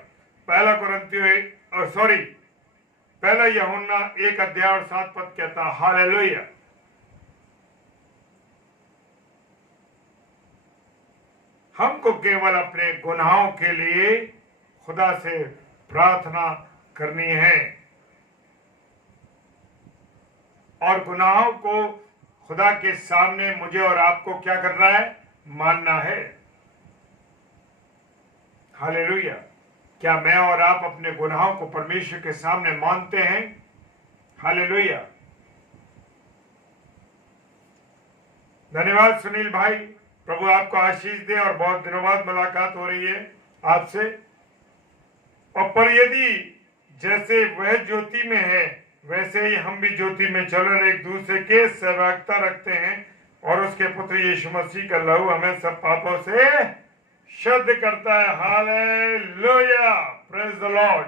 पहला यूहन्ना 1 अध्याय और 7 पद कहता है, हालेलुया। हमको केवल अपने गुनाहों के लिए खुदा से प्रार्थना करनी है, और गुनाहों को खुदा के सामने मुझे और आपको क्या करना है? मानना है। हालेलुया। क्या मैं और आप अपने गुनाहों को परमेश्वर के सामने मानते हैं? हालेलुया। धन्यवाद सुनील भाई, प्रभु आपको आशीष दे। और बहुत दिनों बाद मुलाकात हो रही है आपसे। और पर यदि जैसे वह ज्योति में है, वैसे ही हम भी ज्योति में चलकर एक दूसरे के सहभागिता रखते हैं, और उसके पुत्र यीशु मसीह का लहू हमें सब पापों से शुद्ध करता है। हालेलुया। Praise the Lord.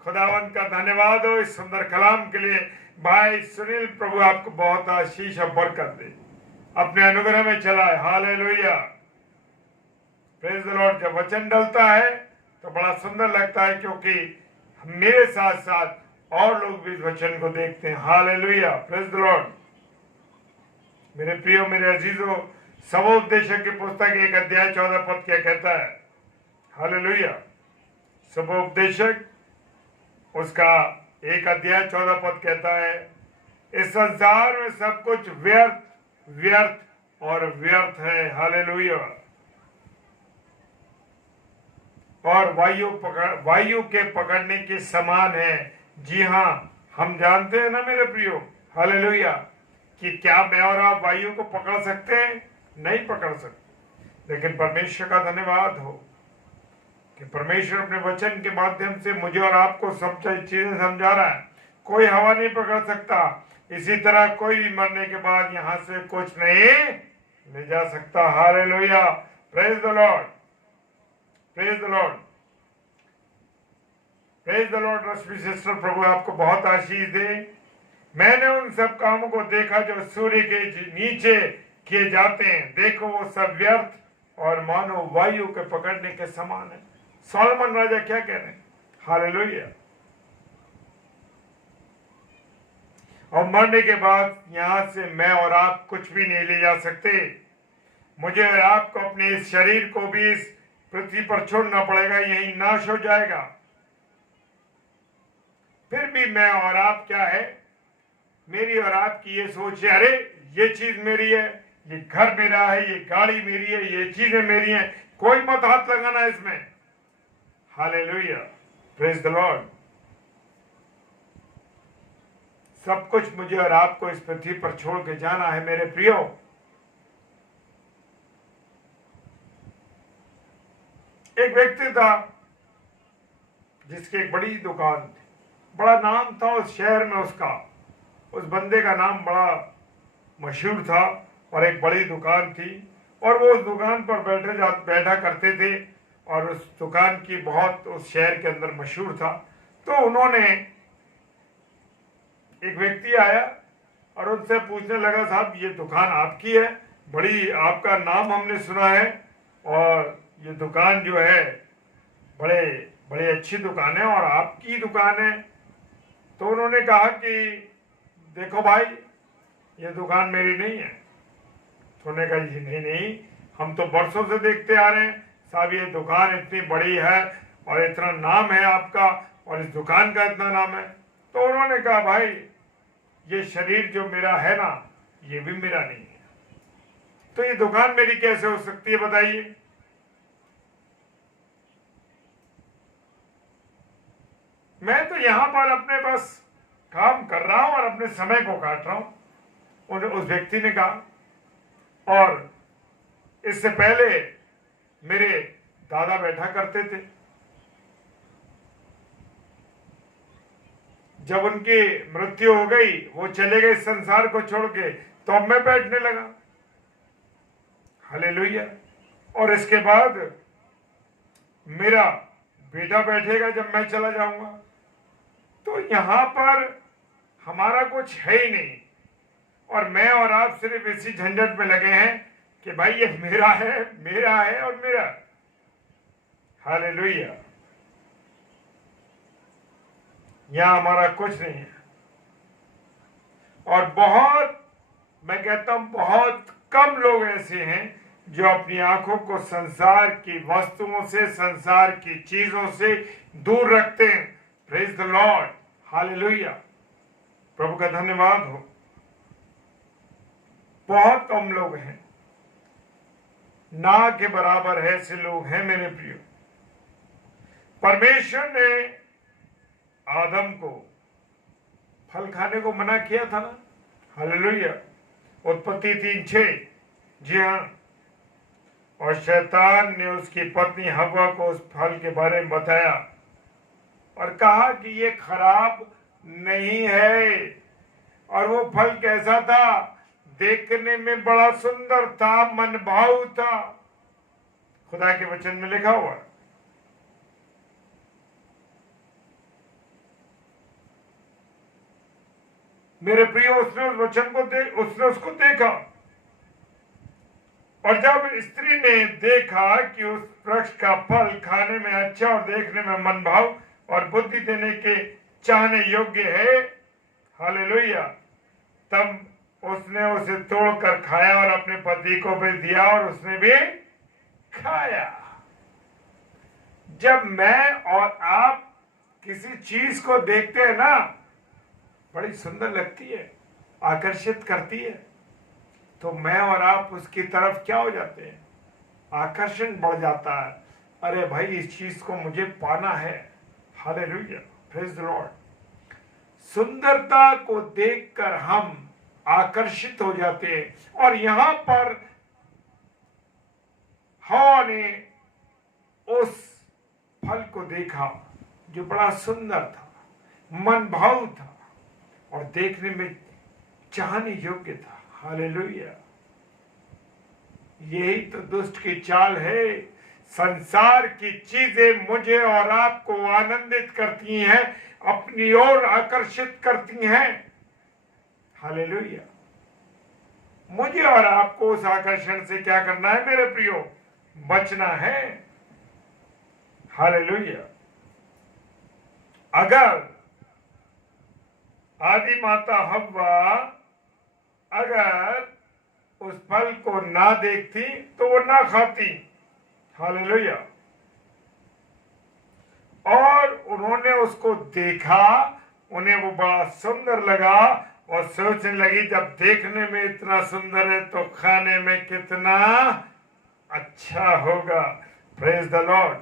खुदावन का धन्यवाद हो इस सुंदर कलाम के लिए। भाई सुनील, प्रभु आपको बहुत आशीष और बरकत दे, अपने अनुग्रह में चलाए। हालेलुया। Praise the Lord. जब वचन डलता है तो बड़ा सुंदर लगता है, क्योंकि मेरे साथ साथ और लोग भी इस वचन को देखते हैं। हालेलुया। Praise the Lord. मेरे प्रियो, मेरे अजीजों, सबोपदेशक की पुस्तक 1 अध्याय 14 पद क्या कहता है? हालेलुया। सबोपदेशक उसका 1 अध्याय 14 पद कहता है, इस संसार में सब कुछ व्यर्थ व्यर्थ और व्यर्थ है। हालेलुया। और वायु के पकड़ने के समान है। जी हाँ, हम जानते हैं ना मेरे प्रियो, हालेलुया, कि क्या मैं और आप वायु को पकड़ सकते हैं? नहीं पकड़ सकते। लेकिन परमेश्वर का धन्यवाद हो कि परमेश्वर अपने वचन के माध्यम से मुझे और आपको सब चीजें समझा रहा है। कोई हवा नहीं पकड़ सकता, इसी तरह कोई भी मरने के बाद यहां से कुछ नहीं ले जा सकता। Hallelujah, praise the Lord, praise the Lord, praise the Lord. Rashmi sister, प्रभु आपको बहुत आशीष दे। मैंने उन सब कामों को देखा जो सूर्य के नीचे किए जाते हैं, देखो वो सब व्यर्थ और मानो वायु के पकड़ने के समान है। सोलोमन राजा क्या कह रहे हैं? हालेलुया। और मरने के बाद यहां से मैं और आप कुछ भी नहीं ले जा सकते। मुझे और आपको अपने इस शरीर को भी इस पृथ्वी पर छोड़ना पड़ेगा, यही नाश हो जाएगा। फिर भी मैं और आप क्या है? मेरी और आपकी ये सोच है, अरे ये चीज मेरी है, ये घर मेरा है, ये गाड़ी मेरी है, ये चीजें मेरी हैं, कोई मत हाथ लगाना इसमें। Hallelujah, praise the Lord. सब कुछ मुझे और आपको इस पृथ्वी पर छोड़ के जाना है मेरे प्रियो। एक व्यक्ति था जिसकी एक बड़ी दुकान थी, बड़ा नाम था उस शहर में उसका, उस बंदे का नाम बड़ा मशहूर था और एक बड़ी दुकान थी और वो उस दुकान पर बैठा करते थे और उस दुकान की बहुत उस शहर के अंदर मशहूर था। तो उन्होंने, एक व्यक्ति आया और उनसे पूछने लगा, साहब ये दुकान आपकी है, बड़ी आपका नाम हमने सुना है और ये दुकान जो है बड़ी अच्छी दुकान है और आपकी दुकान है। तो उन्होंने कहा कि देखो भाई, ये दुकान मेरी नहीं है। तो उन्होंने कहा जी नहीं, हम तो बरसों से देखते आ रहे हैं साहब, ये दुकान इतनी बड़ी है और इतना नाम है आपका और इस दुकान का इतना नाम है। तो उन्होंने कहा भाई, ये शरीर जो मेरा है ना, ये भी मेरा नहीं है, तो ये दुकान मेरी कैसे हो सकती है बताइए? मैं तो यहां पर अपने बस काम कर रहा हूं और अपने समय को काट रहा हूं, उस व्यक्ति ने कहा। और इससे पहले मेरे दादा बैठा करते थे, जब उनकी मृत्यु हो गई, वो चले गए संसार को छोड़ के, तो अब मैं बैठने लगा। हालेलुया। और इसके बाद मेरा बेटा बैठेगा जब मैं चला जाऊंगा। तो यहां पर हमारा कुछ है ही नहीं और मैं और आप सिर्फ इसी झंझट में लगे हैं कि भाई ये मेरा है, मेरा है और मेरा। हालेलुया। यहां हमारा कुछ नहीं है। और बहुत, मैं कहता हूं बहुत कम लोग ऐसे हैं जो अपनी आंखों को संसार की वस्तुओं से, संसार की चीजों से दूर रखते हैं। प्रेज द लॉर्ड, हालेलुया, प्रभु का धन्यवाद हो। बहुत कम लोग हैं, ना के बराबर है ऐसे लोग हैं मेरे प्रियो। परमेश्वर ने आदम को फल खाने को मना किया था ना, हालेलुया, उत्पत्ति 3:6। जी हाँ। और शैतान ने उसकी पत्नी हव्वा को उस फल के बारे में बताया और कहा कि ये खराब नहीं है। और वो फल कैसा था? देखने में बड़ा सुंदर था, मनभाऊ था। खुदा के वचन में लिखा हुआ। मेरे प्रियो, उसने उस वचन को उसने उसको देखा और जब स्त्री ने देखा कि उस वृक्ष का फल खाने में अच्छा और देखने में मनभाव और बुद्धि देने के चाहने योग्य है, हालेलुया, तब उसने उसे तोड़कर खाया और अपने पति को भी दिया और उसने भी खाया। जब मैं और आप किसी चीज को देखते हैं ना, बड़ी सुंदर लगती है, आकर्षित करती है, तो मैं और आप उसकी तरफ क्या हो जाते हैं, आकर्षण बढ़ जाता है। अरे भाई, इस चीज को मुझे पाना है। Hallelujah, praise the Lord. सुंदरता को देखकर हम आकर्षित हो जाते हैं। और यहां पर हवा ने उस फल को देखा जो बड़ा सुंदर था, मन भाऊ था और देखने में चाहने योग्य था। हालेलुया। यही तो दुष्ट की चाल है। संसार की चीजें मुझे और आपको आनंदित करती हैं, अपनी ओर आकर्षित करती हैं। हालेलुया। मुझे और आपको उस आकर्षण से क्या करना है मेरे प्रियो? बचना है। हालेलुया। अगर आदि माता हव्वा अगर उस फल को ना देखती तो वो ना खाती। हालेलुया। और उन्होंने उसको देखा, उन्हें वो बड़ा सुंदर लगा और सोचने लगी, जब देखने में इतना सुंदर है तो खाने में कितना अच्छा होगा। Praise the Lord.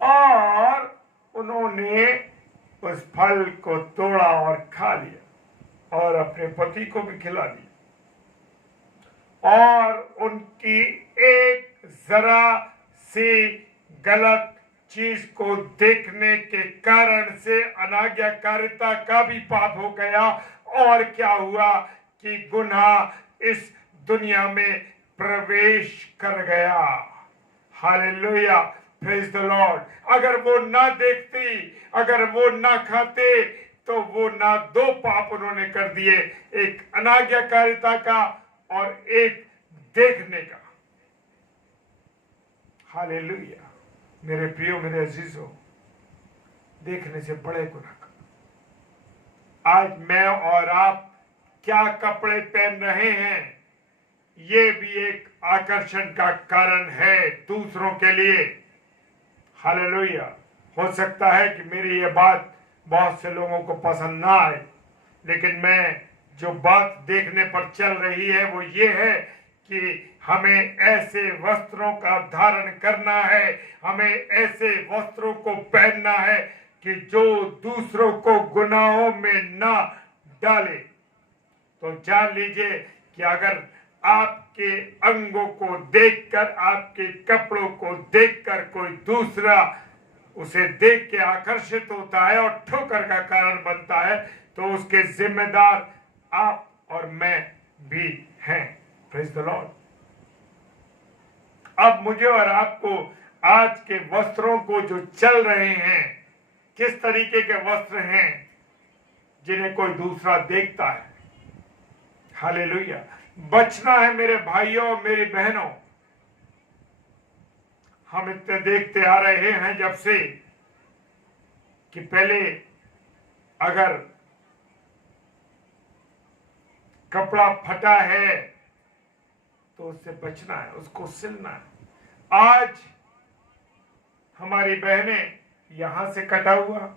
और उन्होंने उस फल को तोड़ा और खा लिया और अपने पति को भी खिला दिया। और उनकी एक जरा सी गलत चीज को देखने के कारण से अनाज्ञाकारिता का भी पाप हो गया। और क्या हुआ कि गुनाह इस दुनिया में प्रवेश कर गया। Hallelujah, praise the Lord. अगर वो ना देखती, अगर वो ना खाते, तो वो ना दो पाप उन्होंने कर दिए, एक अनाज्ञाकारिता का और एक देखने का। हालेलुया। मेरे प्रियो, मेरे अजीजों, देखने से बड़े गुनाह कर। आज मैं और आप क्या कपड़े पहन रहे हैं, ये भी एक आकर्षण का कारण है दूसरों के लिए। हालेलुया। हो सकता है कि मेरी ये बात बहुत से लोगों को पसंद ना आए, लेकिन मैं जो बात देखने पर चल रही है वो ये है कि हमें ऐसे वस्त्रों का धारण करना है, हमें ऐसे वस्त्रों को पहनना है कि जो दूसरों को गुनाहों में ना डाले। तो जान लीजिए कि अगर आपके अंगों को देखकर, आपके कपड़ों को देखकर कोई दूसरा उसे देख के आकर्षित होता है और ठोकर का कारण बनता है, तो उसके जिम्मेदार आप और मैं भी हैं। Praise the Lord. अब मुझे और आपको आज के वस्त्रों को जो चल रहे हैं, किस तरीके के वस्त्र हैं जिन्हें कोई दूसरा देखता है। हालेलुया। बचना है मेरे भाइयों और मेरी बहनों। हम इतने देखते आ रहे हैं जब से कि पहले अगर कपड़ा फटा है तो उससे बचना है, उसको सिलना है। आज हमारी बहनें यहां से कटा हुआ,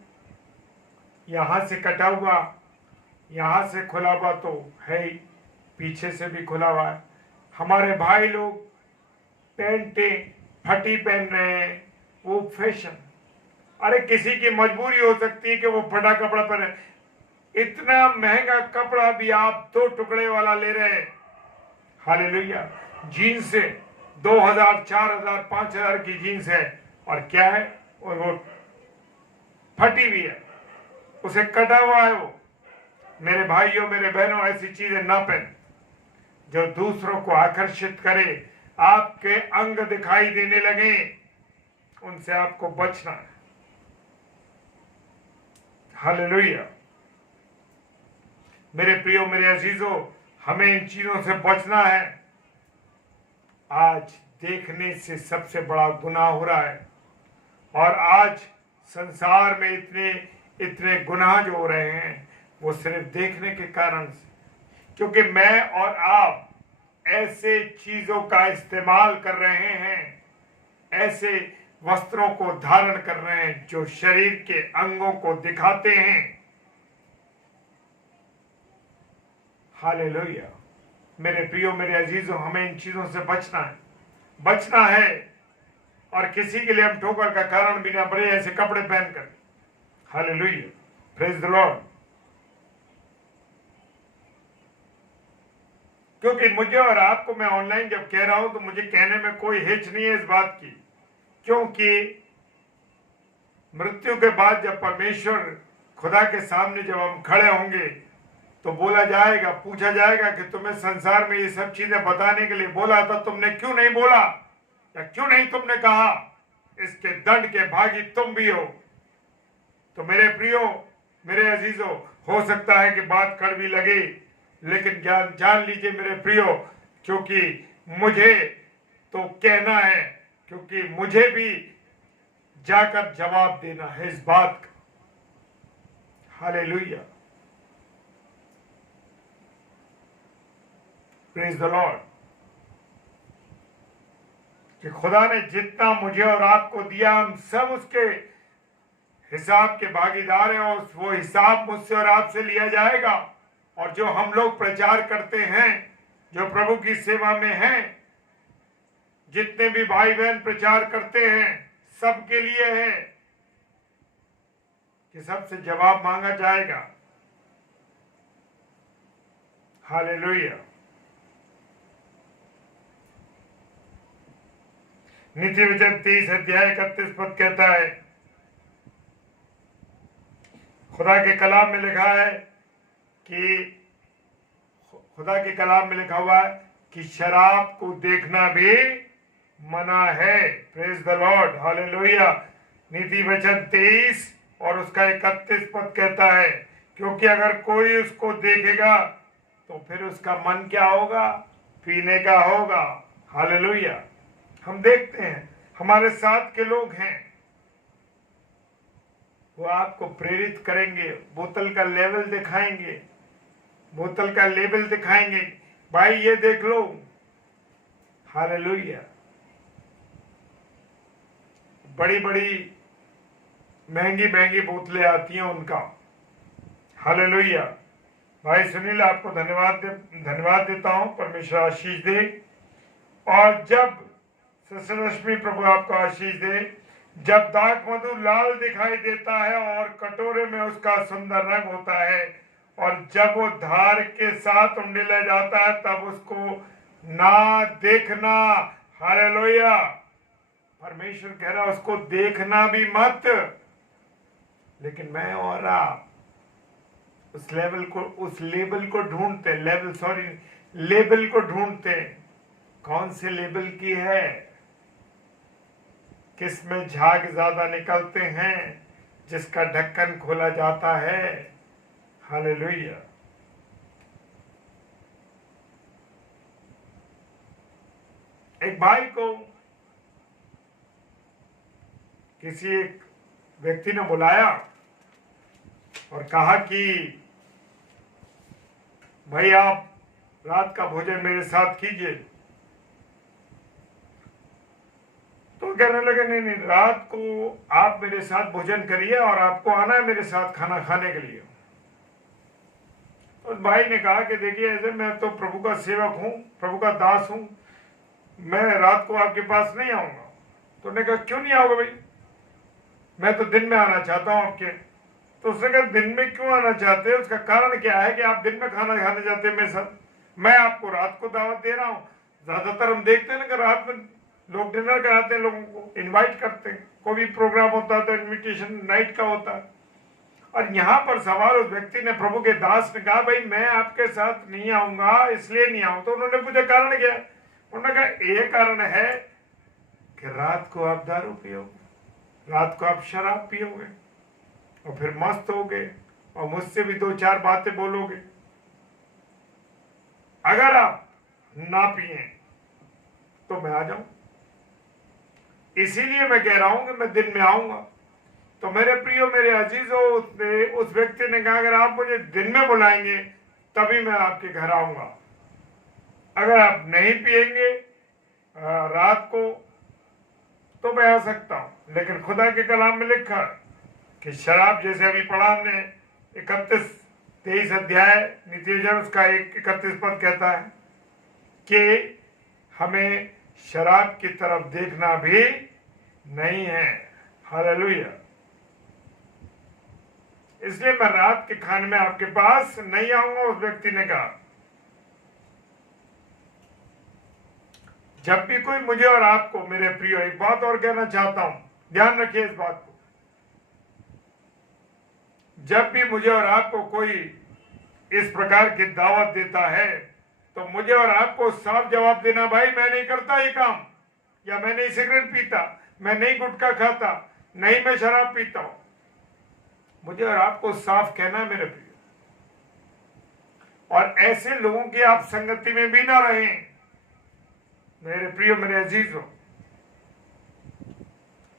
यहां से कटा हुआ, यहां से खुला हुआ तो है ही, पीछे से भी खुला हुआ है। हमारे भाई लोग पैंटें फटी पहन रहे हैं, वो फैशन। अरे किसी की मजबूरी हो सकती है कि वो फटा कपड़ा पहने। इतना महंगा कपड़ा भी आप 2 टुकड़े वाला ले रहे हैं। हालेलुया। जीन्स से 2000, 4000, 5000 की जीन्स है और क्या है, और वो फटी हुई है, उसे कटा हुआ है वो। मेरे भाइयों, मेरे बहनों, ऐसी चीजें ना पहने जो दूसरों को आकर्षित करे, आपके अंग दिखाई देने लगे, उनसे आपको बचना है। हालेलुया। मेरे प्रियो, मेरे अजीजों, हमें इन चीजों से बचना है। आज देखने से सबसे बड़ा गुनाह हो रहा है और आज संसार में इतने गुनाह जो हो रहे हैं वो सिर्फ देखने के कारण से, क्योंकि मैं और आप ऐसे चीजों का इस्तेमाल कर रहे हैं, ऐसे वस्त्रों को धारण कर रहे हैं जो शरीर के अंगों को दिखाते हैं। हालेलुया। मेरे प्रियो, मेरे अजीजों, हमें इन चीजों से बचना है और किसी के लिए हम ठोकर का कारण भी ना बने ऐसे कपड़े पहनकर। Hallelujah, praise the Lord. क्योंकि मुझे और आपको, मैं ऑनलाइन जब कह रहा हूं तो मुझे कहने में कोई हिच नहीं है इस बात की, क्योंकि मृत्यु के बाद जब परमेश्वर खुदा के सामने जब हम खड़े होंगे तो बोला जाएगा, पूछा जाएगा कि तुम्हें संसार में ये सब चीजें बताने के लिए बोला था, तुमने क्यों नहीं बोला, या क्यों नहीं तुमने कहा? इसके दंड के भागी तुम भी हो। तो मेरे प्रियो, मेरे अजीजों, हो सकता है कि बात कड़वी लगे, लेकिन जान लीजिए मेरे प्रियो, क्योंकि मुझे तो कहना है, क्योंकि मुझे भी जाकर जवाब देना है इस बात का। Hallelujah, praise the Lord. कि खुदा ने जितना मुझे और आपको दिया, हम सब उसके हिसाब के भागीदार हैं, और वो हिसाब मुझसे और आपसे लिया जाएगा। और जो हम लोग प्रचार करते हैं, जो प्रभु की सेवा में हैं, जितने भी भाई बहन प्रचार करते हैं, सबके लिए है कि सबसे जवाब मांगा जाएगा। हालेलुया। नीति वचन 30 अध्याय 31 पद कहता है, खुदा के कलाम में लिखा है कि खुदा के कलाम में लिखा हुआ है कि शराब को देखना भी मना है। Praise the Lord, hallelujah. नीति वचन 23 और उसका 31 पद कहता है, क्योंकि अगर कोई उसको देखेगा तो फिर उसका मन क्या होगा? पीने का होगा। हालेलुया। हम देखते हैं हमारे साथ के लोग हैं, वो आपको प्रेरित करेंगे, बोतल का लेवल दिखाएंगे, बोतल का लेबल दिखाएंगे, भाई ये देख लो। हालेलुया। बड़ी बड़ी महंगी महंगी बोतलें आती हैं उनका। हालेलुया। भाई सुनील, आपको धन्यवाद देता हूं, परमेश्वर आशीष दे। और जब रश्मि, प्रभु आपको आशीष दे। जब दाख मधु लाल दिखाई देता है और कटोरे में उसका सुंदर रंग होता है, और जब वो धार के साथ उंडेला जाता है, तब उसको ना देखना। हालेलुया। परमेश्वर कह रहा है उसको देखना भी मत, लेकिन मैं और आप उस लेबल को ढूंढते, लेबल को ढूंढते। कौन से लेबल की है? किस में झाग ज्यादा निकलते हैं? जिसका ढक्कन खोला जाता है। हालेलुया। एक भाई को किसी एक व्यक्ति ने बुलाया और कहा कि भाई आप रात का भोजन मेरे साथ कीजिए। तो कहने लगे नहीं, रात को आप मेरे साथ भोजन करिए और आपको आना है मेरे साथ खाना खाने के लिए। उस भाई ने कहा कि देखिए, ऐसे मैं तो प्रभु का सेवक हूँ, प्रभु का दास हूँ, मैं रात को आपके पास नहीं आऊंगा। तो उन्होंने कहा क्यों नहीं आओगे भाई? मैं तो दिन में आना चाहता हूँ आपके। तो उसने कहा दिन में क्यों आना चाहते हैं? उसका कारण क्या है कि आप दिन में खाना खाने जाते हैं मेरे साथ? मैं आपको रात को दावत दे रहा हूँ। ज्यादातर हम देखते हैं ना कि रात में लोग डिनर कराते हैं, लोगों को इनवाइट करते हैं। कोई भी प्रोग्राम होता है तो इनविटेशन नाइट का होता है। और यहाँ पर सवाल, उस व्यक्ति ने, प्रभु के दास ने कहा भाई मैं आपके साथ नहीं आऊंगा, इसलिए नहीं आऊं। तो उन्होंने पूछा कारण क्या? उन्होंने कहा ये कारण है कि रात को आप दारू पियोगे, रात को आप शराब पियोगे और फिर मस्त होगे और मुझसे भी दो चार बातें बोलोगे। अगर आप ना पिए तो मैं आ जाऊं। इसीलिए मैं कह रहा हूं कि मैं दिन में आऊंगा, तो मेरे प्रियो, मेरे अजीजों, उस व्यक्ति ने कहा अगर आप मुझे दिन में बुलाएंगे तभी मैं आपके घर आऊंगा, अगर आप नहीं पिएंगे रात को तो मैं आ सकता हूं। लेकिन खुदा के कलाम में लिखा कि शराब, जैसे अभी पढ़ा हमने 23 अध्याय नीति वचन उसका 31 पद कहता है कि हमें शराब की तरफ देखना भी नहीं है। हालेलुया। इसलिए मैं रात के खाने में आपके पास नहीं आऊंगा, उस व्यक्ति ने कहा। जब भी कोई मुझे और आपको, मेरे प्रियो, एक बात और कहना चाहता हूं, ध्यान रखिए इस बात को। जब भी मुझे और आपको कोई इस प्रकार की दावत देता है तो मुझे और आपको साफ जवाब देना, भाई मैं नहीं करता ये काम, या मैं नहीं सिगरेट पीता, मैं नहीं गुटखा खाता, नहीं मैं शराब पीता हूं। मुझे और आपको साफ कहना है मेरे प्रियो। और ऐसे लोगों की आप संगति में भी ना रहें मेरे प्रियो, मेरे अजीजों।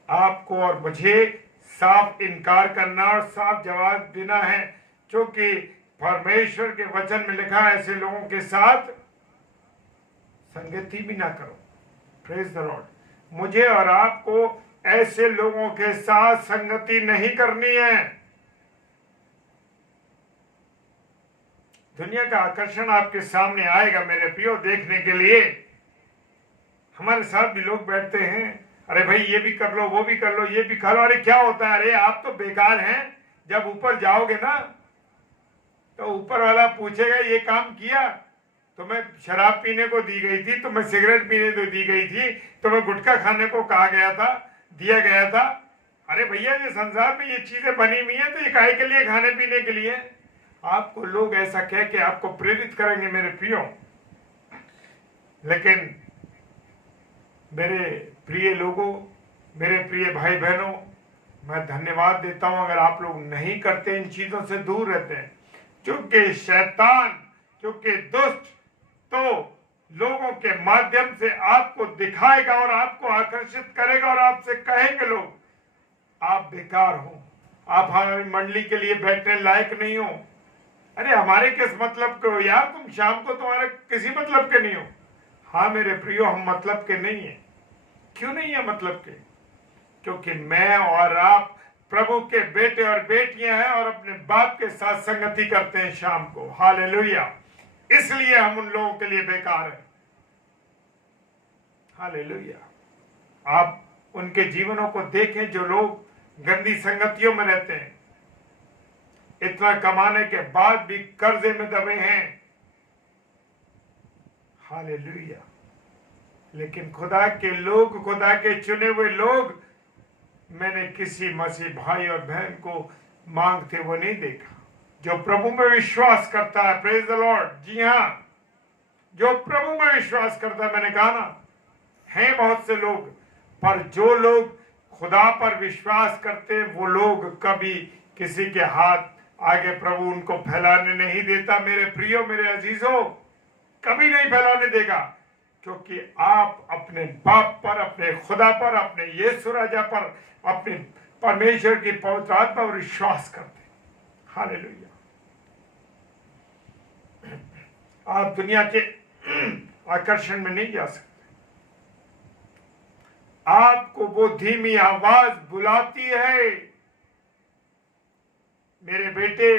आपको और मुझे साफ इनकार करना और साफ जवाब देना है, क्योंकि परमेश्वर के वचन में लिखा है ऐसे लोगों के साथ संगति भी ना करो। Praise the Lord. मुझे और आपको ऐसे लोगों के साथ संगति नहीं करनी है। दुनिया का आकर्षण आपके सामने आएगा मेरे प्रियो देखने के लिए। हमारे साथ भी लोग बैठते हैं, अरे भाई ये भी कर लो, वो भी कर लो, ये भी खा लो। अरे क्या होता है, अरे आप तो बेकार हैं। जब ऊपर जाओगे ना तो ऊपर वाला पूछेगा ये काम किया, तुम्हें शराब पीने को दी गई थी, तुम्हें सिगरेट पीने को दी गई थी, तुम्हें गुटखा खाने को कहा गया था, दिया गया था। अरे भैया ये संसार में ये चीजें बनी हुई है तो ये काहे के लिए, खाने पीने के लिए। आपको लोग ऐसा कह के आपको प्रेरित करेंगे मेरे प्रियो। लेकिन मेरे प्रिय लोगों, मेरे प्रिय भाई बहनों, मैं धन्यवाद देता हूं अगर आप लोग नहीं करते, इन चीजों से दूर रहते हैं। क्योंकि शैतान, क्योंकि दुष्ट तो लोगों के माध्यम से आपको दिखाएगा और आपको आकर्षित करेगा और आपसे कहेंगे लोग आप बेकार हो, आप हमारी मंडली के लिए बैठने लायक नहीं हो। अरे हमारे किस मतलब के हो यार, तुम शाम को तुम्हारे किसी मतलब के नहीं हो। हाँ मेरे प्रियो, हम मतलब के नहीं है। क्यों नहीं है मतलब के? क्योंकि मैं और आप प्रभु के बेटे और बेटियां हैं और अपने बाप के साथ संगति करते हैं शाम को। हालेलुया। इसलिए हम उन लोगों के लिए बेकार हैं। हालेलुया। आप उनके जीवनों को देखें जो लोग गंदी संगतियों में रहते हैं, इतना कमाने के बाद भी कर्जे में दबे हैं। हालेलुया। लेकिन खुदा के लोग, खुदा के चुने हुए लोग, मैंने किसी मसीह भाई और बहन को मांगते वो नहीं देखा। जो प्रभु में विश्वास करता है, प्रेज द लॉर्ड। जी हाँ, जो प्रभु में विश्वास करता है, मैंने कहा ना, हैं बहुत से लोग, पर जो लोग खुदा पर विश्वास करते वो लोग कभी किसी के हाथ आगे प्रभु उनको फैलाने नहीं देता मेरे प्रियो, मेरे अजीजों, कभी नहीं फैलाने देगा। क्योंकि आप अपने बाप पर, अपने खुदा पर, अपने यीशु राजा पर, अपने परमेश्वर की पवित्र आत्मा पर विश्वास करते हैं। हालेलुया। आप दुनिया के आकर्षण में नहीं जा सकते। आपको वो धीमी आवाज बुलाती है, मेरे बेटे,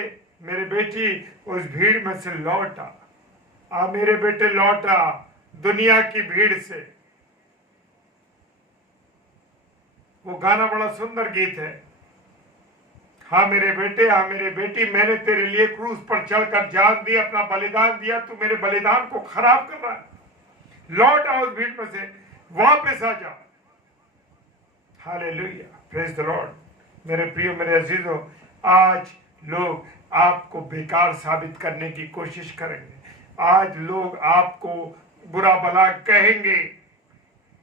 मेरे बेटी, उस भीड़ में से लौट आ। मेरे बेटे लौट आ दुनिया की भीड़ से। वो गाना बड़ा सुंदर गीत है। हाँ मेरे बेटे, हाँ मेरे बेटी, मैंने तेरे लिए क्रूस पर चढ़कर जान दी, अपना बलिदान दिया, तू मेरे बलिदान को खराब कर रहा है। लौट आओ उस भीड़ में से, वापस आ जा। Hallelujah, praise the Lord. मेरे प्रियो, मेरे अजीजों, आज लोग आपको बेकार साबित करने की कोशिश करेंगे। आज लोग आपको बुरा भला कहेंगे,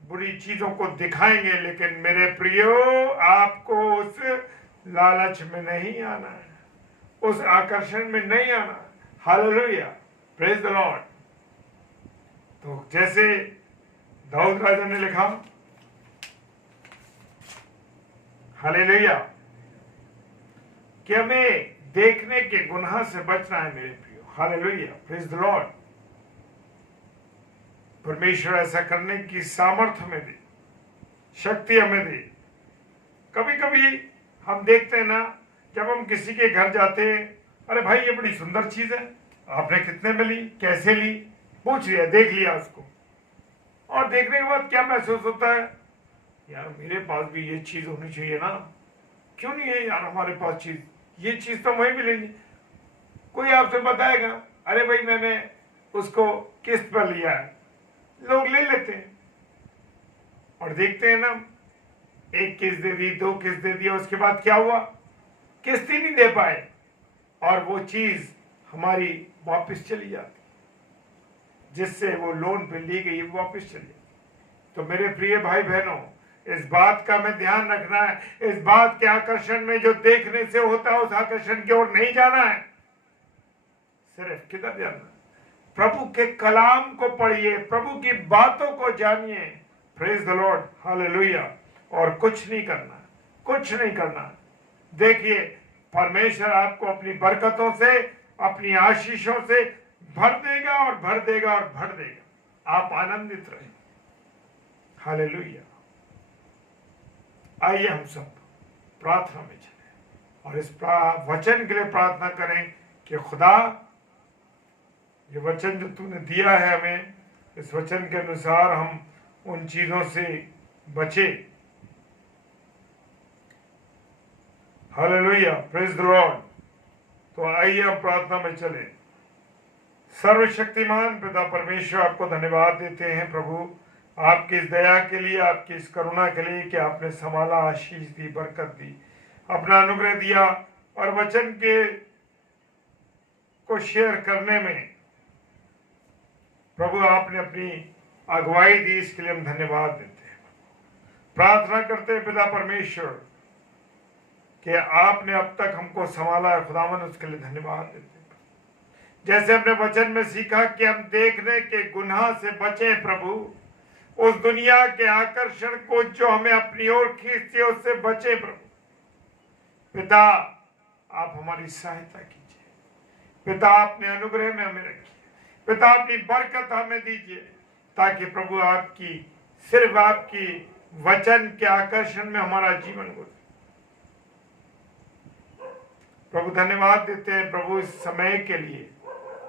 बुरी चीजों को दिखाएंगे, लेकिन मेरे प्रियो, आपको उस लालच में नहीं आना है, उस आकर्षण में नहीं आना। Hallelujah, praise the Lord. तो जैसे दाऊद राजा ने लिखा, हालेलुया, कि हमें देखने के गुनाह से बचना है मेरे प्रियो। Hallelujah, praise the Lord. परमेश्वर ऐसा करने की सामर्थ्य हमें दे, शक्ति हमें दे। कभी कभी हम देखते हैं ना, जब हम किसी के घर जाते हैं, अरे भाई ये बड़ी सुंदर चीज है, आपने कितने में ली, कैसे ली, पूछ लिया, देख लिया उसको, और देखने के बाद क्या महसूस होता है, यार मेरे पास भी ये चीज होनी चाहिए ना, क्यों नहीं है यार हमारे पास चीज, ये चीज तो वहीं मिलेगी। कोई आपसे बताएगा, अरे भाई मैंने उसको किस्त पर लिया है, लोग ले लेते हैं और देखते हैं ना, एक किस्त दे दी, दो किस्त दे दिया, उसके बाद क्या हुआ, किस्त ही नहीं दे पाए और वो चीज हमारी वापस चली जाती, जिससे वो लोन पे ली गई वापस चली जाती। तो मेरे प्रिय भाई बहनों, इस बात का हमें ध्यान रखना है, इस बात के आकर्षण में जो देखने से होता है उस आकर्षण की ओर नहीं जाना है। सिर्फ किधर जाना है, प्रभु के कलाम को पढ़िए, प्रभु की बातों को जानिए। Praise the Lord, hallelujah. और कुछ नहीं करना, कुछ नहीं करना। देखिए परमेश्वर आपको अपनी बरकतों से, अपनी आशीषों से भर देगा और भर देगा और भर देगा। आप आनंदित रहें। हालेलुया। आइए हम सब प्रार्थना में चलें और इस वचन के लिए प्रार्थना करें कि खुदा ये वचन जो तूने दिया है हमें, इस वचन के अनुसार हम उन चीजों से बचे। Hallelujah, praise the Lord. तो आइए हम प्रार्थना में चले। सर्वशक्तिमान पिता परमेश्वर, आपको धन्यवाद देते हैं प्रभु, आपकी इस दया के लिए, आपकी इस करुणा के लिए कि आपने संभाला, आशीष दी, बरकत दी, अपना अनुग्रह दिया और वचन के को शेयर करने में प्रभु आपने अपनी अगुवाई दी, इसके लिए हम धन्यवाद देते हैं। प्रार्थना करते हैं पिता परमेश्वर कि आपने अब तक हमको संभाला है, खुदावन उसके लिए धन्यवाद देते हैं। जैसे हमने वचन में सीखा कि हम देखने के गुनाह से बचें प्रभु, उस दुनिया के आकर्षण को जो हमें अपनी ओर खींचती है उससे बचे प्रभु। पिता आप हमारी सहायता कीजिए, पिता अपने अनुग्रह में हमें रखिए, पिता अपनी बरकत हमें दीजिए, ताकि प्रभु आपकी, सिर्फ आपकी वचन के आकर्षण में हमारा जीवन गुजरे। प्रभु धन्यवाद देते हैं प्रभु इस समय के लिए,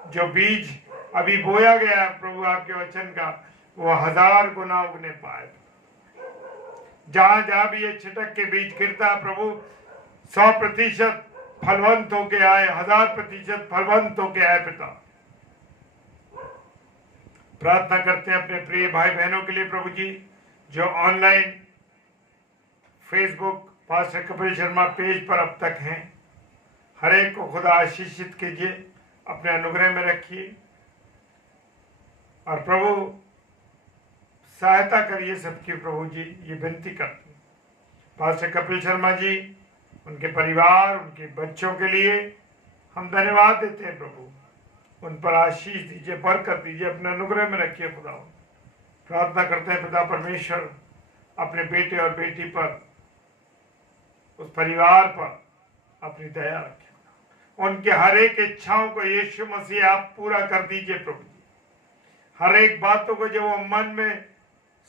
जो बीज अभी बोया गया है प्रभु आपके वचन का, वो 1000 गुना उगने पाए। जहां जहां भी ये छिटक के बीज गिरता है प्रभु, 100% फलवंत होके आए, 1000% फलवंत होके आए। पिता प्रार्थना करते हैं अपने प्रिय भाई बहनों के लिए प्रभु जी, जो online Facebook pastor Kapil Sharma page पर अब तक हैं। हर एक को खुदा आशीषित कीजिए, अपने अनुग्रह में रखिए और प्रभु सहायता करिए सबकी प्रभु जी, ये विनती करते हैं। पास्टर कपिल शर्मा जी, उनके परिवार, उनके बच्चों के लिए हम धन्यवाद देते हैं प्रभु, उन पर आशीष दीजिए, बरकत दीजिए, अपने अनुग्रह में रखिए खुदा। प्रार्थना करते हैं पिता परमेश्वर अपने बेटे और बेटी पर, उस परिवार पर अपनी दया रखें, उनके हर एक इच्छाओं को यीशु मसीह आप पूरा कर दीजिए प्रभु जी। हर एक बातों को जो वो मन में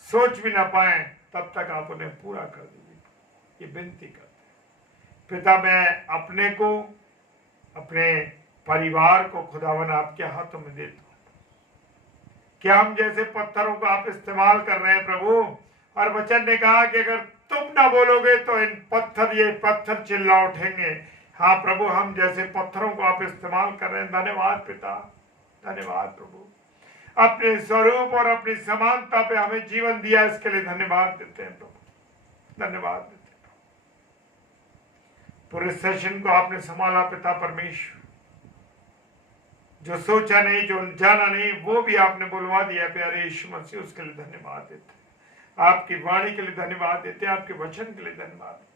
सोच भी ना पाए तब तक आप उन्हें पूरा कर दीजिए, ये विनती करते हैं। पिता मैं अपने को, अपने परिवार को खुदावन आपके हाथों में देता हूं। क्या हम जैसे पत्थरों को आप इस्तेमाल कर रहे हैं प्रभु, और वचन ने कहा कि अगर तुम ना बोलोगे तो ये पत्थर चिल्ला उठेंगे। हाँ प्रभु, हम जैसे पत्थरों को आप इस्तेमाल कर रहे हैं। धन्यवाद पिता, धन्यवाद प्रभु, अपने स्वरूप और अपनी समानता पे हमें जीवन दिया, इसके लिए धन्यवाद देते हैं प्रभु, धन्यवाद देते हैं। पूरे सेशन को आपने संभाला पिता परमेश्वर, जो सोचा नहीं, जो जाना नहीं, वो भी आपने बुलवा दिया प्यारे यीशु मसीह, उसके लिए धन्यवाद देते हैं। आपकी वाणी के लिए धन्यवाद देते हैं, आपके वचन के लिए धन्यवाद देते हैं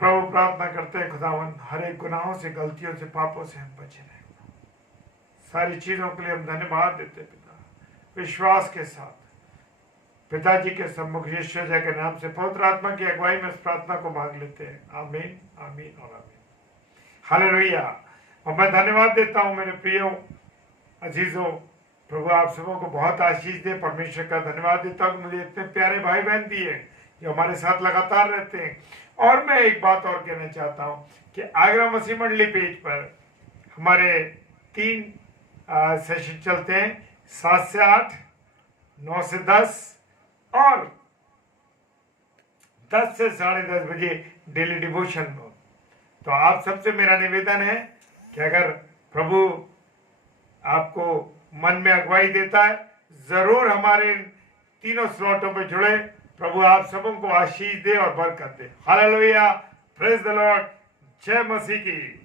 प्रभु। प्रार्थना करते हैं खुदावन, हर एक गुनाहों से, गलतियों से, पापों से हम बचे रहें। सारी चीजों के लिए हम धन्यवाद देते हैं पिता, विश्वास के साथ पिताजी के सम्मुख यीशु मसीह के नाम से पवित्र आत्मा की अगुवाई में इस प्रार्थना को मांग लेते हैं। आमीन, आमीन और आमीन। हालेलुया। और मैं धन्यवाद देता हूँ मेरे प्रियो अजीजों, प्रभु आप सबों को बहुत आशीष दे। परमेश्वर का धन्यवाद देता हूँ कि मुझे इतने प्यारे भाई बहन दिए जो हमारे साथ लगातार रहते हैं। और मैं एक बात और कहना चाहता हूँ कि आगरा मसीह मंडली पेज पर हमारे 3 सेशन चलते हैं, 7 से 8, 9 से 10 और 10 से 10:30 बजे डेली डिवोशन में। तो आप सबसे मेरा निवेदन है कि अगर प्रभु आपको मन में अगुवाई देता है, जरूर हमारे तीनों स्लॉटों पे जुड़े। प्रभु आप सबों को आशीष दे और बरकत दे। हालेलुया, प्रेज द लॉर्ड, जय मसीह की।